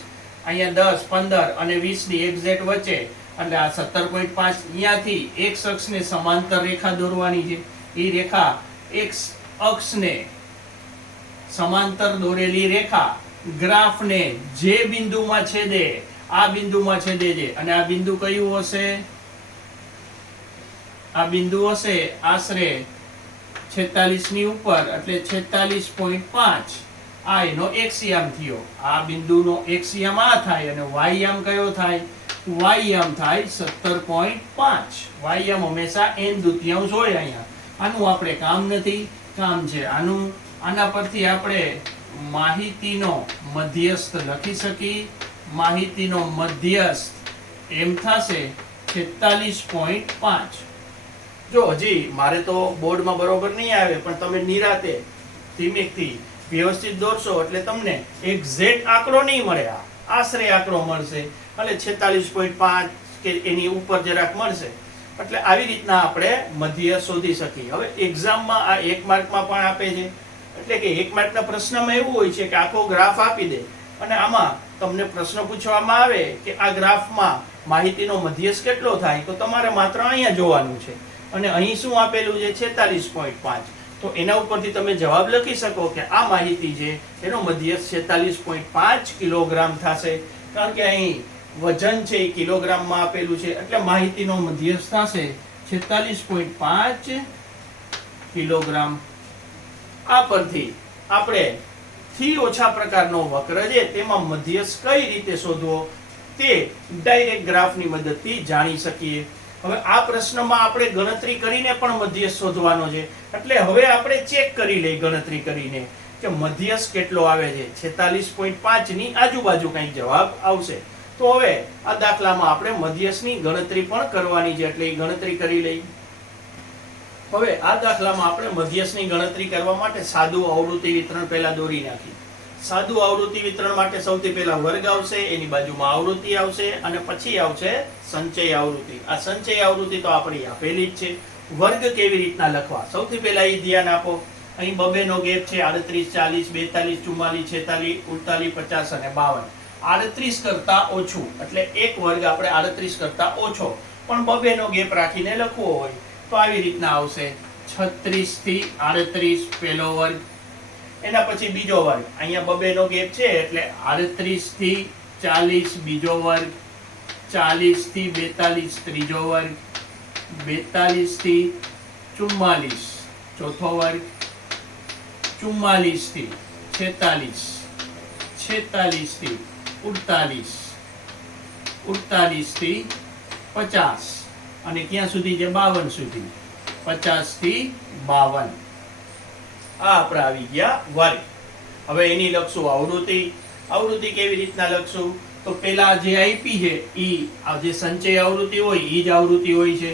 અહીંયા 10, 15 અને 20 ની એક્ઝેક્ટ વચ્ચે, એટલે આ 17.5 અહીંયાથી x અક્ષને સમાંતર રેખા દોરવાની છે. એ રેખા x અક્ષને સમાંતર દોરેલી રેખા ગ્રાફને જે બિંદુમાં છેદે, આ બિંદુમાં છેદે છે. અને આ બિંદુ કયું હશે? આ બિંદુ હશે આશરે 46 ની ઉપર, એટલે 46.5. આ એનો x યામ થયો. આ બિંદુનો x યામ આ થાય અને y યામ કયો થાય? y યામ થાય 17.5. y યામ હંમેશા n દુત્યાંશ હોય. અહીંયા આનું આપણે કામ નથી, કામ છે આનું. આના પરથી આપણે માહિતીનો મધ્યસ્થ લખી શકીએ. માહિતીનો મધ્યસ્થ એમ થશે 46.5. જો હજી મારે તો બોર્ડમાં બરોબર નહીં આવે, પણ તમે નિરાતે ધીમેથી વ્યવસ્થિત દોરશો એટલે તમને એક્ઝેક્ટ આંકડો નહીં મળે, આશરે આંકડો મળશે. એટલે 46.5 કે એની ઉપર જરાક મળશે. એટલે આવી રીતના આપણે મધ્ય શોધી શકીએ. હવે એક્ઝામમાં આ 1 માર્કમાં પણ આપે છે. એટલે કે 1 માર્કના પ્રશ્નમાં એવું હોય છે કે આખો ગ્રાફ આપી દે અને આમાં તમને પ્રશ્ન પૂછવામાં આવે કે આ ગ્રાફમાં માહિતીનો મધ્યસ્થ કેટલો થાય, તો તમારે માત્ર અહીંયા જોવાનું છે. અને અહીં શું આપેલું છે? 46.5. તો એના ઉપરથી તમે જવાબ લખી શકો કે આ માહિતી છે એનો મધ્યસ્થ 46.5 કિલોગ્રામ થશે. કારણ કે અહીં વજન છે એ કિલોગ્રામમાં આપેલું છે, એટલે માહિતીનો મધ્યસ્થ થશે 46.5 કિલોગ્રામ. આ પરથી આપણે થી ઓછા પ્રકારનો વક્ર છે તેમાં મધ્યસ્થ કઈ રીતે શોધવો તે ડાયરેક્ટ ગ્રાફની મદદથી જાણી શકીએ. હવે આ પ્રશ્નમાં આપણે ગણતરી કરીને પણ મધ્યસ્થ શોધવાનો છે. એટલે હવે આપણે ચેક કરી લઈએ ગણતરી કરીને કે મધ્યસ્થ કેટલો આવે છે. 46.5 ની આજુબાજુ કંઈક જવાબ આવશે. તો હવે આ દાખલામાં આપણે મધ્યસ્થની ગણતરી પણ કરવાની છે, એટલે એ ગણતરી કરી લઈએ. હવે આ દાખલામાં આપણે મધ્યસ્થની ગણતરી કરવા માટે સાદું આવૃત્તિ વિતરણ પહેલા દોરી નાખી. સાદું આવૃત્તિ વિતરણ માટે સૌથી પહેલા વર્ગ આવશે, એની બાજુમાં આવૃત્તિ આવશે અને પછી આવશે સંચય આવૃત્તિ. આ સંચય આવૃત્તિ તો આપણી આપેલી જ છે. વર્ગ કેવી રીતના લખવા સૌથી પહેલા એ ધ્યાન આપો. અહીં બબેનો ગેપ છે 38, 40, 42, 44, 46, 48, 50 અને 52. 38 કરતા ઓછું એટલે એક વર્ગ આપણે 38 કરતા ઓછો પણ બબેનો ગેપ રાખીને લખવો હોય તો આવી રીતના આવશે. 36 થી 38 પહેલો વર્ગ, એના પછી બીજો વર્ગ. અહીંયા બબેનો ગેપ છે એટલે 38 થી 40 બીજો વર્ગ, 40 થી 42 ત્રીજો વર્ગ, 42 થી 44 ચોથો વર્ગ, 44 થી 46, 46 થી 48, 48 થી 50 અને ક્યાં સુધી છે? 52 સુધી. 50 થી 52. આ આપણે આવી ગયા વર્ગ. હવે એની લખશું આવૃત્તિ. આવૃત્તિ કેવી રીતના લખશું? તો પેલા જે આપી છે ઈ આ જે સંચય આવૃત્તિ હોય ઈ જ આવૃત્તિ હોય છે.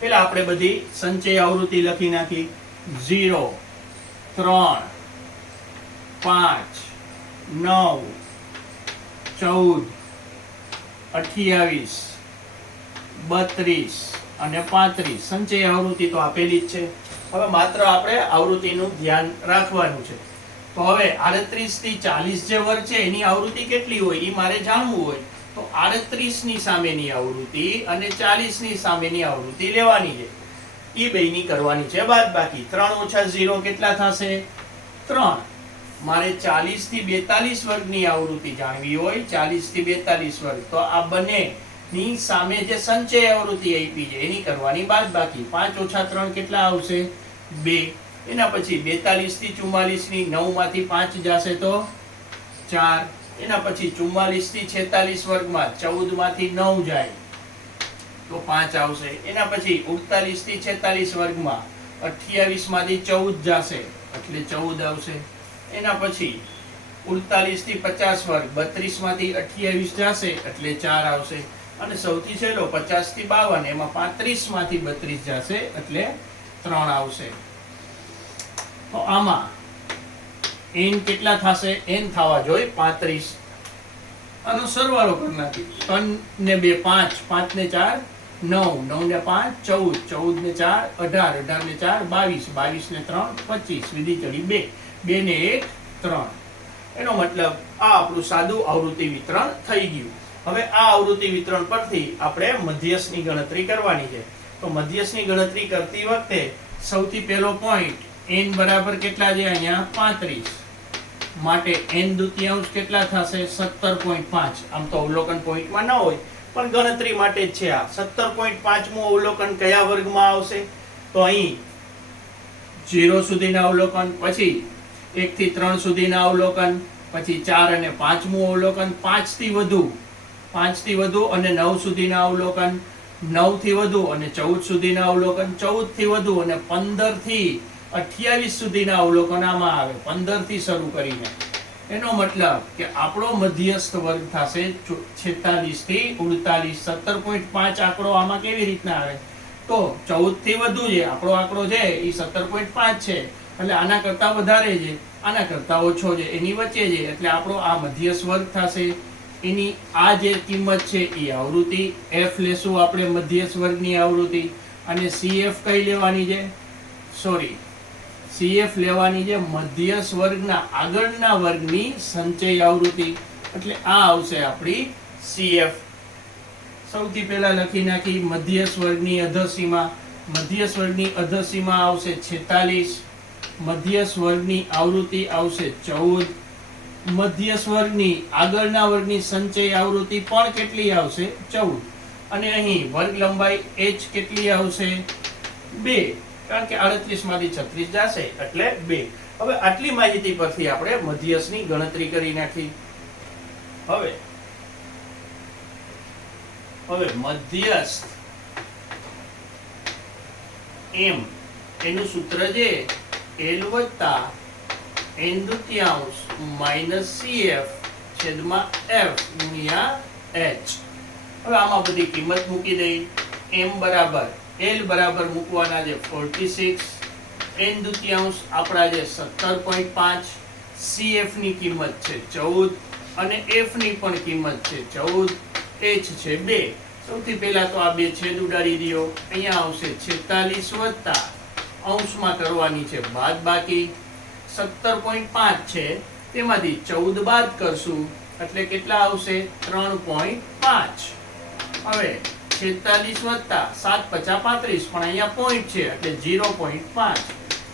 પેલા આપણે બધી સંચય આવૃત્તિ લખી નાખી. 0, 3, 5, 9, 14, 28, 32 અને 35 સંચય આવૃત્તિ તો આપેલી જ છે. હવે માત્ર આપણે આવૃત્તિનું ધ્યાન રાખવાનું છે. તો હવે 38 થી 40 જે વર્ગ છે એની આવૃત્તિ કેટલી હોય એ મારે જાણવું હોય તો 38 ની સામેની આવૃત્તિ અને 40 ની સામેની આવૃત્તિ લેવાની છે. એ બેયની કરવાની છે બાદબાકી. 3 ઓછા 0 કેટલા થશે? 3. મારે 40 થી 42 વર્ગની આવૃત્તિ જાણવી હોય, 40 થી 42 વર્ગ, તો આ બંને ની સામે જે સંચય આવૃત્તિ આપી છે એની કરવાની બાદબાકી. 5 ઓછા 3 કેટલા આવશે? 2. એના પછી 42 થી 44 ની 9 માંથી 5 જશે તો 4. એના પછી 44 થી 46 વર્ગમાં 14 માંથી 9 જાય તો 5 આવશે. એના પછી 48 થી 46 વર્ગમાં 28 માંથી 14 જશે એટલે 14 આવશે. એના પછી 48 થી 50 વર્ગ 32 માંથી 28 જશે એટલે 4 આવશે અને સૌથી છેલ્લો 50 થી 52 એમાં 35 માંથી 32 જશે એટલે 3 આવશે. તો આમાં n કેટલા થશે? n થવા જોઈએ 35. આનો સરવાળો કરી નાખી. 3 ને 2 5, 5 ને 4 9, 9 ને 5 14, 14 ને 4 18, 18 ને 4 22, 22 ને 3 25, વિધિ ચડી 2, 2 ને 1 3. એનો મતલબ આ આપણું સાદું આવૃત્તિ વિતરણ થઈ ગયું. હવે આ આવૃત્તિ વિતરણ પરથી આપણે મધ્યસ્થની ગણતરી કરવાની છે. તો મધ્યસ્થની ગણતરી કરતી વખતે સૌથી પહેલો પોઈન્ટ n બરાબર કેટલા છે? અહીંયા 35 માટે n દુત્યાંશ કેટલા થશે? 17.5. આમ તો અવલોકન પોઈન્ટમાં ન હોય પણ ગણતરી માટે જ છે. આ 17.5મું અવલોકન કયા વર્ગમાં આવશે? તો અહીં 0 સુધીના અવલોકન, પછી 1 થી 3 સુધીના અવલોકન, પછી 4 અને 5મું અવલોકન, 5 થી વધુ અને 9 સુધીના અવલોકન, 9 થી વધુ અને 14 સુધીના અવલોકન, 14 થી વધુ અને 15 થી 28 સુધીના અવલોકન આમાં આવે, 15 થી શરૂ કરીને. એનો મતલબ કે આપણો મધ્યસ્થ વર્ગ થશે 46 થી 48. 17.5 આંકડો આમાં કેવી રીતના આવે? તો 14 થી વધુ છે આપણો આંકડો છે એ 17.5 છે, એટલે આના કરતા વધારે છે, આના કરતા ઓછો છે, એની વચ્ચે છે, એટલે આપણો આ મધ્યસ્થ વર્ગ થશે. એની આ જે કિંમત છે એ આવૃત્તિ f લેશું આપણે, મધ્યસ્થ વર્ગની આવૃત્તિ. અને cf કઈ લેવાની છે? cf લેવાની છે મધ્યસ્થ વર્ગના આગળના વર્ગની સંચય આવૃત્તિ, એટલે આ આવશે આપણી cf. સૌથી પહેલા લખી નાખી મધ્યસ્થ વર્ગની અધસીમા. મધ્યસ્થ વર્ગની અધસીમા આવશે 46, મધ્યસ્થ વર્ગની આવૃત્તિ આવશે 14, મધ્યસ્થ વર્ગની આગળના વર્ગની સંચય આવૃત્તિ પણ કેટલી આવશે? 14. અને અહીં વર્ગ લંબાઈ h કેટલી આવશે? 2, કારણ કે 38 માંથી 36 જશે એટલે 2. હવે આટલી માહિતી પરથી આપણે મધ્યસ્થની ગણતરી કરી નાખી. હવે મધ્યસ્થ m એનું સૂત્ર છે l વત્તા n દુત્યાંશ માઇનસ cf છેદમાં f ગુણ્યા h. હવે આમાં બધી કિંમત મૂકી દઈ. m બરાબર l બરાબર મૂકવાના છે 46, n દુત્યાંશ આપણા છે 17.5, cf ની કિંમત છે 14 અને f ની પણ કિંમત છે 14, h છે 2. સૌથી પહેલા તો આ બે છેદ ઉડાડી દો. અહીંયા આવશે 46 વત્તા અંશમાં કરવાની છે બાદબાકી 17.5 છે, તેમાંથી 14 બાદ કરશું એટલે કેટલા આવશે? 3.5. હવે 46 વત્તા 7 × 35, પણ અહીંયા પોઈન્ટ છે એટલે 0.5.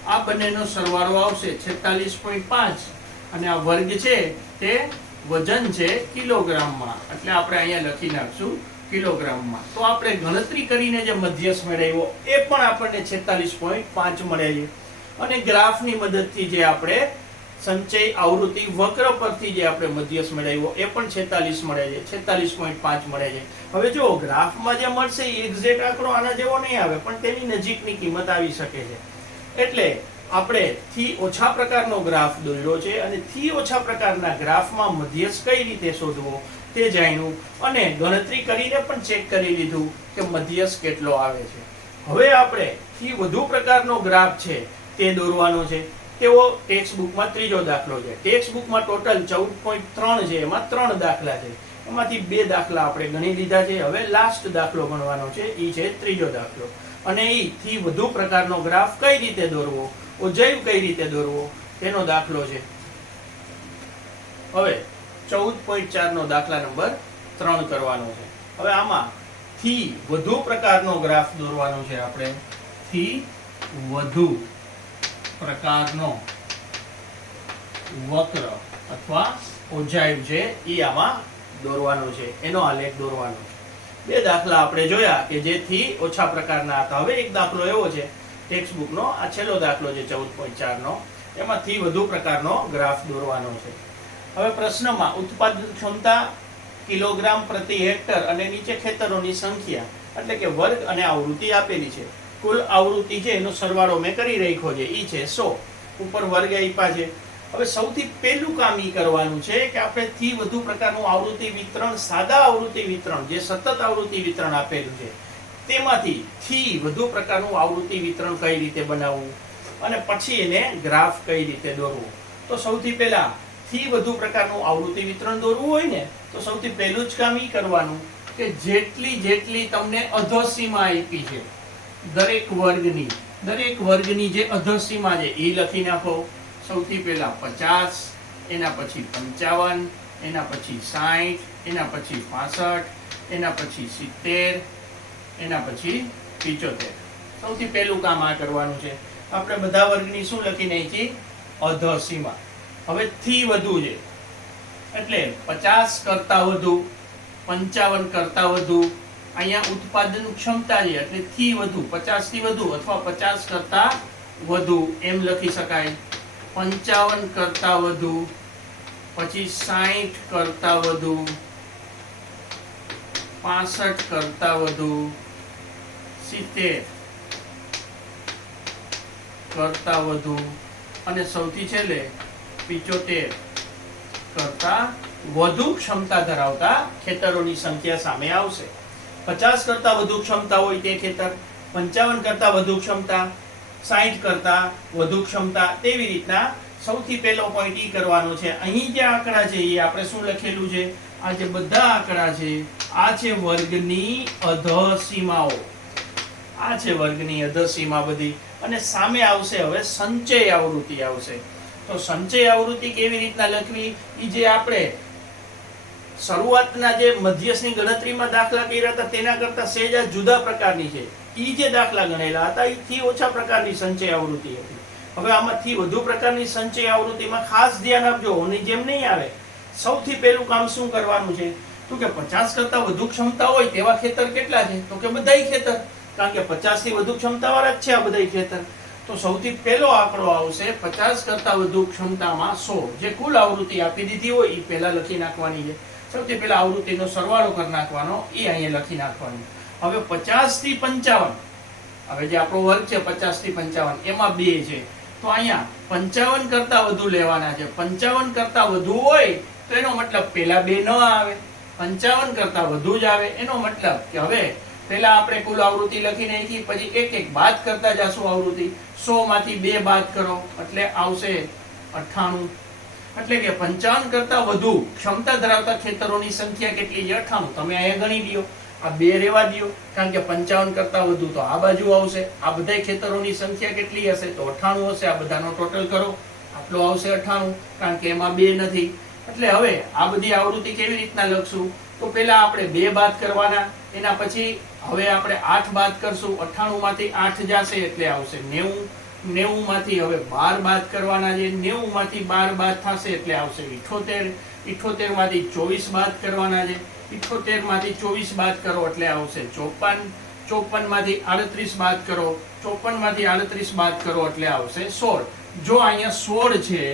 આ બંનેનો સરવાળો આવશે 46.5 અને આ વર્ગ છે તે વજન છે કિલોગ્રામમાં, એટલે આપણે અહીંયા લખી નાખશું કિલોગ્રામમાં. તો આપણે ગણતરી કરીને જે મધ્યસ્થ મેળવ્યો એ પણ આપણને 46.5 મળે છે. અને ગ્રાફની મદદથી જે આપણે સંચય આવૃત્તિ વક્ર પરથી જે આપણે મધ્યસ્થ મેળવ્યો એ પણ 46 મળે છે, 46.5 મળે છે. હવે જો ગ્રાફમાં જે મળશે એ એક્ઝેક્ટ આંકડો આના જેવો નહીં આવે, પણ તેની નજીકની કિંમત આવી શકે છે. એટલે આપણે થી ઓછા પ્રકારનો ગ્રાફ દોર્યો છે અને થી ઓછા પ્રકારના ગ્રાફમાં મધ્યસ્થ કઈ રીતે શોધવો તે જાણ્યું અને ગણતરી કરીને પણ ચેક કરી લીધું કે મધ્યસ્થ કેટલો આવે છે. હવે આપણે થી વધુ પ્રકારનો ગ્રાફ છે તે દોરવાનો છે. તેવો ટેક્સ્ટ બુકમાં ત્રીજો દાખલો છે. ટેક્સ્ટ બુકમાં ટોટલ 14.3 છે, એમાં 3 દાખલા છે, એમાંથી 2 દાખલા આપણે ગણી લીધા છે. હવે લાસ્ટ દાખલો ગણવાનો છે, એ છે ત્રીજો દાખલો. અને એ થી વધુ પ્રકારનો ગ્રાફ કઈ રીતે દોરવો, ઓજૈવ કઈ રીતે દોરવો તેનો દાખલો છે. હવે 14.4 નો દાખલા નંબર 3 કરવાનો છે. હવે આમાં થી વધુ પ્રકારનો ગ્રાફ દોરવાનો છે આપણે. થી વધુ પ્રકારનો વક્ર અથવા ઓજૈવ છે એ આમાં દોરવાનો છે, એનો આલેખ દોરવાનો છે. 2 દાખલા આપણે જોયા કે જેથી ઓછા પ્રકારના હતા. હવે એક દાખલો એવો છે ટેક્સ્ટ બુકનો, આ છેલ્લો દાખલો છે 14.4 નો, એમાંથી વધુ પ્રકારનો ગ્રાફ દોરવાનો છે. હવે પ્રશ્નમાં ઉત્પાદન ક્ષમતા કિલોગ્રામ પ્રતિ હેક્ટર અને નીચે ખેતરોની સંખ્યા એટલે કે વર્ગ અને આવૃત્તિ આપેલી છે. કુલ આવૃત્તિ છે એનો સરવાળો મેં કરી રાખ્યો છે, ઈ છે 100. ઉપર વર્ગ આપ્યા છે હવે સૌથી પહેલું કામ ઈ કરવાનું છે કે આપણે થી વધુ પ્રકારનું આવૃત્તિ વિતરણ, સાદા આવૃત્તિ વિતરણ જે સતત આવૃત્તિ વિતરણ આપેલું છે તેમાંથી થી વધુ પ્રકારનું આવૃત્તિ વિતરણ કઈ રીતે બનાવવું અને પછી એને ગ્રાફ કઈ રીતે દોરવું. તો સૌથી પહેલા થી વધુ પ્રકારનું આવૃત્તિ વિતરણ દોરવું હોય ને તો સૌથી પહેલું જ કામ ઈ કરવાનું કે જેટલી તમને અધોસીમા આપી છે દરેક વર્ગની જે અધોસીમા છે એ લખી નાખો. સૌથી પહેલા 50, એના પછી 55, એના પછી 60, એના પછી 65, એના પછી 70, એના પછી 75. સૌથી પહેલું કામ આ કરવાનું છે. આપણે બધા વર્ગની શું લખી નાખી? અધોસીમા. હવે થી વધુ છે એટલે 50 કરતા વધુ, 55 કરતા વધુ. અહીંયા ઉત્પાદન ક્ષમતા છે એટલે થી વધુ, 50 થી વધુ અથવા 50 કરતા વધુ એમ લખી શકાય. 55 કરતા વધુ, પછી 60 કરતા વધુ, 65 કરતા વધુ, 70 કરતા વધુ અને સૌથી છેલ્લે 75 કરતા વધુ ક્ષમતા ધરાવતા ખેતરોની સંખ્યા સામે આવશે. 50 કરતા વધુ ક્ષમતા હોય તે ખેતર, 55 કરતા વધુ ક્ષમતા, 60 કરતા વધુ ક્ષમતા. તેવી રીતના સૌથી પહેલો પોઈન્ટ ઈ કરવાનો છે. અહીં જે આંકડા છે એ આપણે શું લખેલું છે? આ જે બધા આંકડા છે આ છે વર્ગની અધસીમાઓ. આ છે વર્ગની અધસીમા બધી. અને સામે આવશે હવે સંચય આવૃત્તિ આવશે. તો સંચય આવૃત્તિ કેવી રીતના લખવી? ઈ જે આપણે શરૂઆતના જે મધ્યસ્થની ગણતરીમાં દાખલા કર્યા હતા તેના કરતા સહેજ જુદા પ્રકારની છે. ઈ જે દાખલા ગણેલા હતા એ થી ઓછા પ્રકારની સંચય આવૃત્તિ હતી. હવે આમાંથી વધુ પ્રકારની સંચય આવૃત્તિમાં ખાસ ધ્યાન આપજો, ઓની જેમ નહીં આવે. સૌથી પહેલું કામ શું કરવાનું છે? તો કે 50 કરતા વધુ ક્ષમતા હોય તેવા ખેતર કેટલા છે? તો કે બધાય ખેતર, કારણ કે 50 થી વધુ ક્ષમતા વાળા જ છે આ બધાય ખેતર. તો સૌથી પહેલો આંકડો આવશે 50 કરતા વધુ ક્ષમતામાં 100. જે કુલ આવૃત્તિ આપી દીધી હોય એ પહેલા લખી નાખવાની છે. સૌથી પહેલા આવૃત્તિનો સરવાળો કરી નાખવાનો, એ અહીંયા લખી નાખવાનું. હવે 50 થી 55, હવે જે આપણો વર્ગ છે 50 થી 55 એમાં 2 છે તો અહીંયા 55 કરતા વધુ લેવાના છે. 55 કરતા વધુ હોય તો એનો મતલબ પહેલા 2 ન આવે, 55 કરતા વધુ જ આવે. એનો મતલબ કે હવે પહેલા આપણે કુલ આવૃત્તિ લખી નાખી, પછી એક એક બાદ કરતા જાશું આવૃત્તિ. 100 માંથી 2 બાદ કરો એટલે આવશે 98. એટલે કે 55 કરતા વધુ ક્ષમતા ધરાવતા ખેતરોની સંખ્યા કેટલી છે? 98. તમે અહીંયા ગણી લ્યો, આ 2 રેવા દો કારણ કે 55 કરતા વધુ તો આ બાજુ આવશે. આ બધા ખેતરોની સંખ્યા કેટલી હશે? તો 98 હશે. આ બધાનો ટોટલ કરો, આટલો આવશે 98 કારણ કે એમાં 2 નથી. એટલે હવે આ બધી આવૃત્તિ કેવી રીતના લખશું? તો પહેલા આપણે 2 બાદ કરવાના, એના પછી હવે આપણે 8 બાદ કરશું. 98 માંથી 8 જશે એટલે આવશે 90. 90 માંથી હવે 12 બાદ કરવાના છે. 90 માંથી 12 બાદ થશે એટલે આવશે 78. 78 માંથી 24 બાદ કરવાના છે. 78 માંથી 24 બાદ કરો એટલે આવશે 54. 54 માંથી 38 બાદ કરો. 54 માંથી 38 બાદ કરો એટલે આવશે 16. જો અહીંયા 16 છે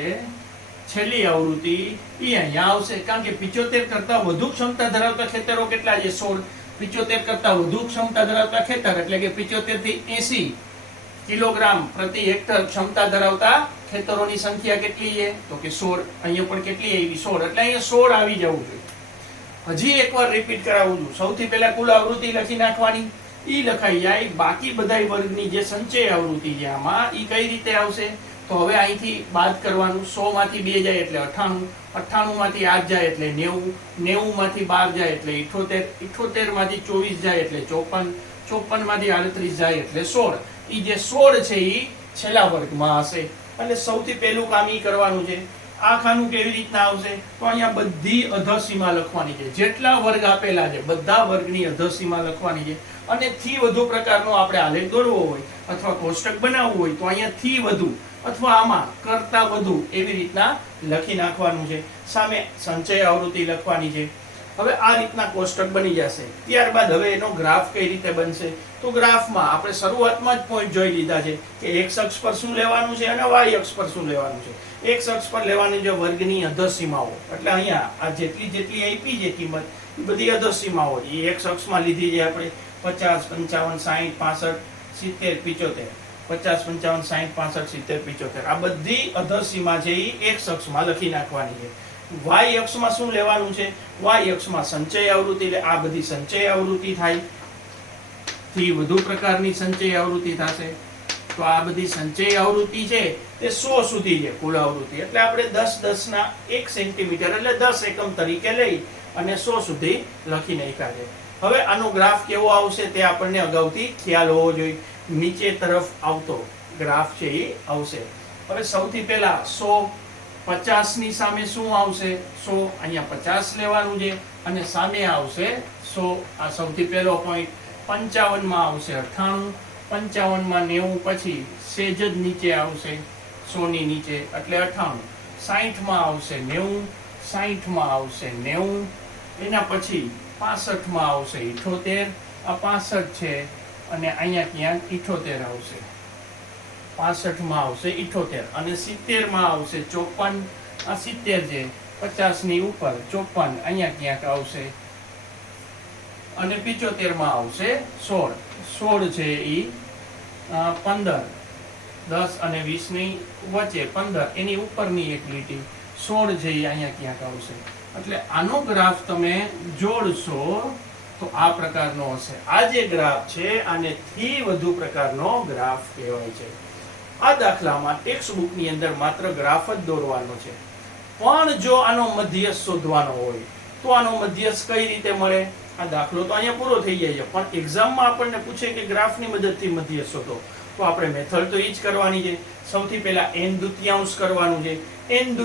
છેલ્લી આવૃત્તિ, એ અહીંયા આવશે કારણ કે 75 કરતા વધુ ક્ષમતા ધરાવતા ખેતરો કેટલા છે? 16. 75 કરતા વધુ ક્ષમતા ધરાવતા ખેતર એટલે કે 75 થી 80 કિલોગ્રામ પ્રતિ હેક્ટર ક્ષમતા ધરાવતા ખેતરોની સંખ્યા કેટલી છે? તો કે 16. અહીંયા પણ કેટલી આવી? 16. એટલે અહીંયા 16 આવી જવું જોઈએ. હજી એકવાર રિપીટ કરાવું છું. સૌથી પહેલા કુલ આવૃત્તિ લખી નાખવાની, ઈ લખાઈ જાય. બાકી બધાય વર્ગની જે સંચય આવૃત્તિ છે આમાં ઈ કઈ રીતે આવશે? તો હવે અહીંથી બાદ કરવાનું. 100 માંથી 2 જાય એટલે 98. 98 માંથી 8 જાય એટલે 90. 90 માંથી 12 જાય એટલે 78. 78 માંથી 24 જાય એટલે 54. 54 માંથી 38 જાય એટલે 16. ઈ જે 16 છે ઈ છેલ્લા વર્ગમાં હશે. એટલે સૌથી પહેલું કામ ઈ કરવાનું છે. આ ખાનું કેવી રીતના આવશે? તો અહીંયા બધી અધસીમા લખવાની છે. જેટલા વર્ગ આપેલા છે બધા વર્ગની અધસીમા લખવાની છે. અને થી વધુ પ્રકારનો આપણે આલેખ દોરવો હોય અથવા કોષ્ટક બનાવવું હોય તો અહીંયા થી વધુ અથવા આમાં કરતા વધુ એવી રીતના લખી નાખવાનું છે. સામે સંચય આવૃત્તિ લખવાની છે. હવે આ રીતના કોષ્ટક બની જશે. ત્યારબાદ હવે એનો ગ્રાફ કઈ રીતે બનશે? તો ગ્રાફમાં આપણે શરૂઆતમાં જ પોઈન્ટ જોઈ લીધા છે કે x અક્ષ પર શું લેવાનું છે અને y અક્ષ પર શું લેવાનું છે. x અક્ષ પર લેવાની છે વર્ગની અધસીમાઓ. એટલે અહીંયા આ જેટલી આપી છે કિંમત એ બધી અધસીમાઓ એ x અક્ષમાં લીધી છે આપણે. 50, 55, 60, 65, 70, 75. 50, 55, 60, 65, 70, 75 આ બધી અધસીમા છે એ એક્સ અક્ષમાં લખી નાખવાની છે. વાય અક્ષમાં શું લેવાનું છે? વાય અક્ષમાં સંચય આવૃત્તિ, એટલે આ બધી સંચય આવૃત્તિ થાય. થી વધુ પ્રકારની સંચય આવૃત્તિ થશે. તો આ બધી સંચય આવૃત્તિ છે તે 100 સુધી છે કુલ આવૃત્તિ, એટલે આપણે 10 10 ના 1 સેન્ટીમીટર એટલે 10 એકમ તરીકે લઈ અને 100 સુધી લખી નાખ્યા છે. હવે આનો ગ્રાફ કેવો આવશે તે આપણને અગાઉથી ખ્યાલ હોવો જોઈએ. નીચે તરફ આવતો ગ્રાફ છે એ આવશે. હવે સૌથી પહેલા 100, 50 ની સામે શું આવશે? 100, અહીંયા 50 લેવાનું છે અને સામે આવશે 100. આ સૌથી પહેલો પોઈન્ટ. 55 માં આવશે 98, 55 માં 90, પછી સેજ જ નીચે આવશે 100 ની નીચે એટલે 98. 60 માં આવશે 90, 60 માં આવશે 90, એના પછી 65 માં આવશે 78. આ 65 છે અને અહીંયા ક્યાંક 78 આવશે. 65 માં આવશે 78 અને 70 માં આવશે 54. આ 70 છે 50 ની ઉપર 54 અહીંયા ક્યાંક આવશે અને 75 માં આવશે 16. 16 છે ઈ 15, 10 અને 20 ની વચ્ચે 15 એની ઉપરની એક લીટી 16 છે ઈ અહીંયા ક્યાંક આવશે. એટલે આનો ગ્રાફ તમે જોડશો તો આ પ્રકારનો હશે. આ જે ગ્રાફ છે આને થી વધુ પ્રકારનો ગ્રાફ કહેવાય છે. આ દાખલામાં ટેક્સ્ટ બુક ની અંદર માત્ર ગ્રાફ જ દોરવાનો છે, પણ જો આનો મધ્યસ્થ શોધવાનો હોય તો આનો મધ્યસ્થ કઈ રીતે મળે? આ દાખલો તો અહીંયા પૂરો થઈ જાય છે, પણ એક્ઝામમાં આપણને પૂછે કે ગ્રાફની મદદથી મધ્યસ્થ શોધો, તો આપણે મેથડ તો એ જ કરવાની છે. સૌથી પહેલા n દુત્યાંશ કરવાનું છે. n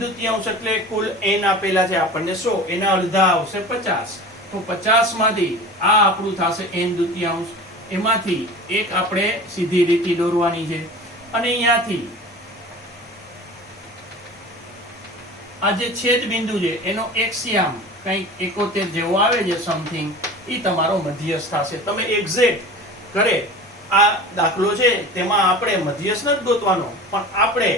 દુત્યાંશ એટલે કુલ n આપેલા છે આપણને 100, એના અડધા આવશે 50. તો 50 માંથી આ આપણું થશે n દુત્યાંશ. એમાંથી એક આપણે સીધી લીટી દોરવાની છે અને અહીંયાથી આ જે છેદ બિંદુ છે એનો એક્સિયામ કંઈક 71 જેવો આવે છે સમથિંગ, એ તમારો મધ્યસ્થ થશે. તમે એક્ઝેક્ટ કરે આ દાખલો છે તેમાં આપણે મધ્યસ્થ નથી ગોતવાનો, પણ આપણે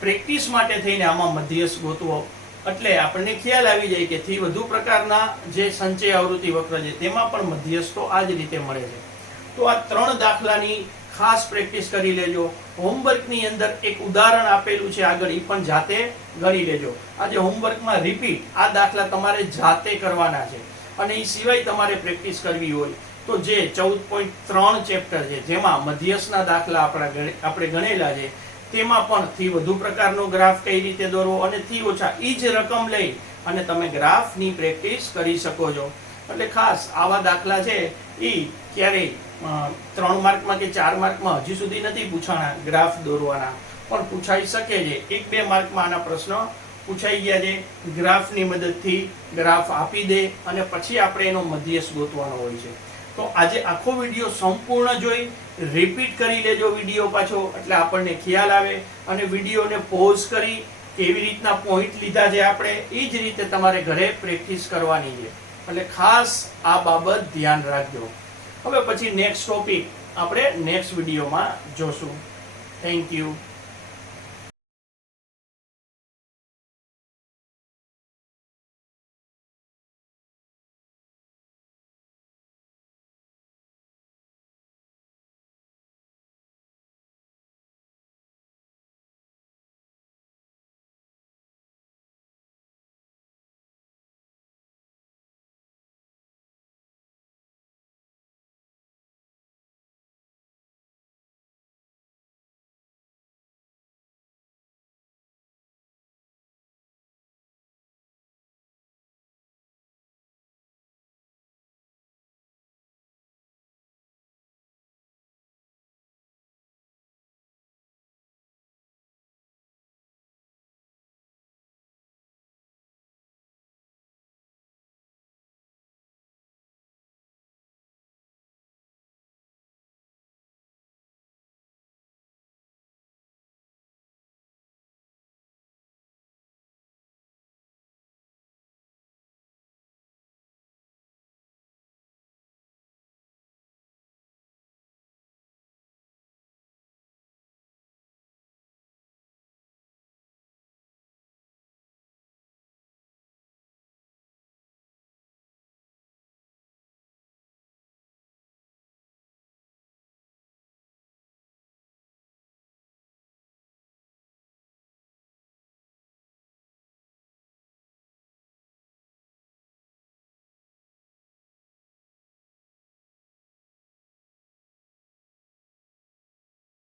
પ્રેક્ટિસ માટે થઈને આમાં મધ્યસ્થ ગોતવો, એટલે આપણને ખ્યાલ આવી જાય કે થી વધુ પ્રકારના જે સંચય આવૃત્તિ વક્ર છે તેમાં પણ મધ્યસ્થ તો આ જ રીતે મળે છે. તો આ 3 દાખલાની ખાસ પ્રેક્ટિસ કરી લેજો. હોમવર્કની અંદર એક ઉદાહરણ આપેલું છે આગળ, એ પણ જાતે ગણી લેજો. આજે હોમવર્કમાં રિપીટ આ દાખલા તમારે જાતે કરવાના છે અને એ સિવાય તમારે પ્રેક્ટિસ કરવી હોય તો જે 14.3 ચેપ્ટર છે જેમાં મધ્યસ્થના દાખલા આપણે ગણેલા છે તેમાં પણ થી વધુ પ્રકારનો ગ્રાફ કઈ રીતે દોરવો અને થી ઓછા એ જ રકમ લઈ અને તમે ગ્રાફની પ્રેક્ટિસ કરી શકો છો. એટલે ખાસ આવા દાખલા છે એ ક્યારેય 3 માર્કમાં કે 4 માર્કમાં હજી સુધી નથી પૂછાણા ગ્રાફ દોરવાના, પણ પૂછાઈ શકે છે. 1-2 માર્કમાં આના પ્રશ્ન પૂછાઈ ગયા છે. ગ્રાફની મદદથી ગ્રાફ આપી દે અને પછી આપણે એનો મધ્યસ્થ ગોતવાનો હોય છે. તો આજે આખો વિડીયો સંપૂર્ણ જોઈ રિપીટ કરી લેજો વિડીયો પાછો, એટલે આપણને ખ્યાલ આવે. અને વિડીયોને પોઝ કરી કેવી રીતના પોઈન્ટ લીધા છે આપણે એ જ રીતે તમારે ઘરે પ્રેક્ટિસ કરવાની છે. એટલે ખાસ આ બાબત ધ્યાન રાખજો. હવે પછી નેક્સ્ટ ટોપિક આપણે નેક્સ્ટ વિડીયોમાં જોશું. Thank you.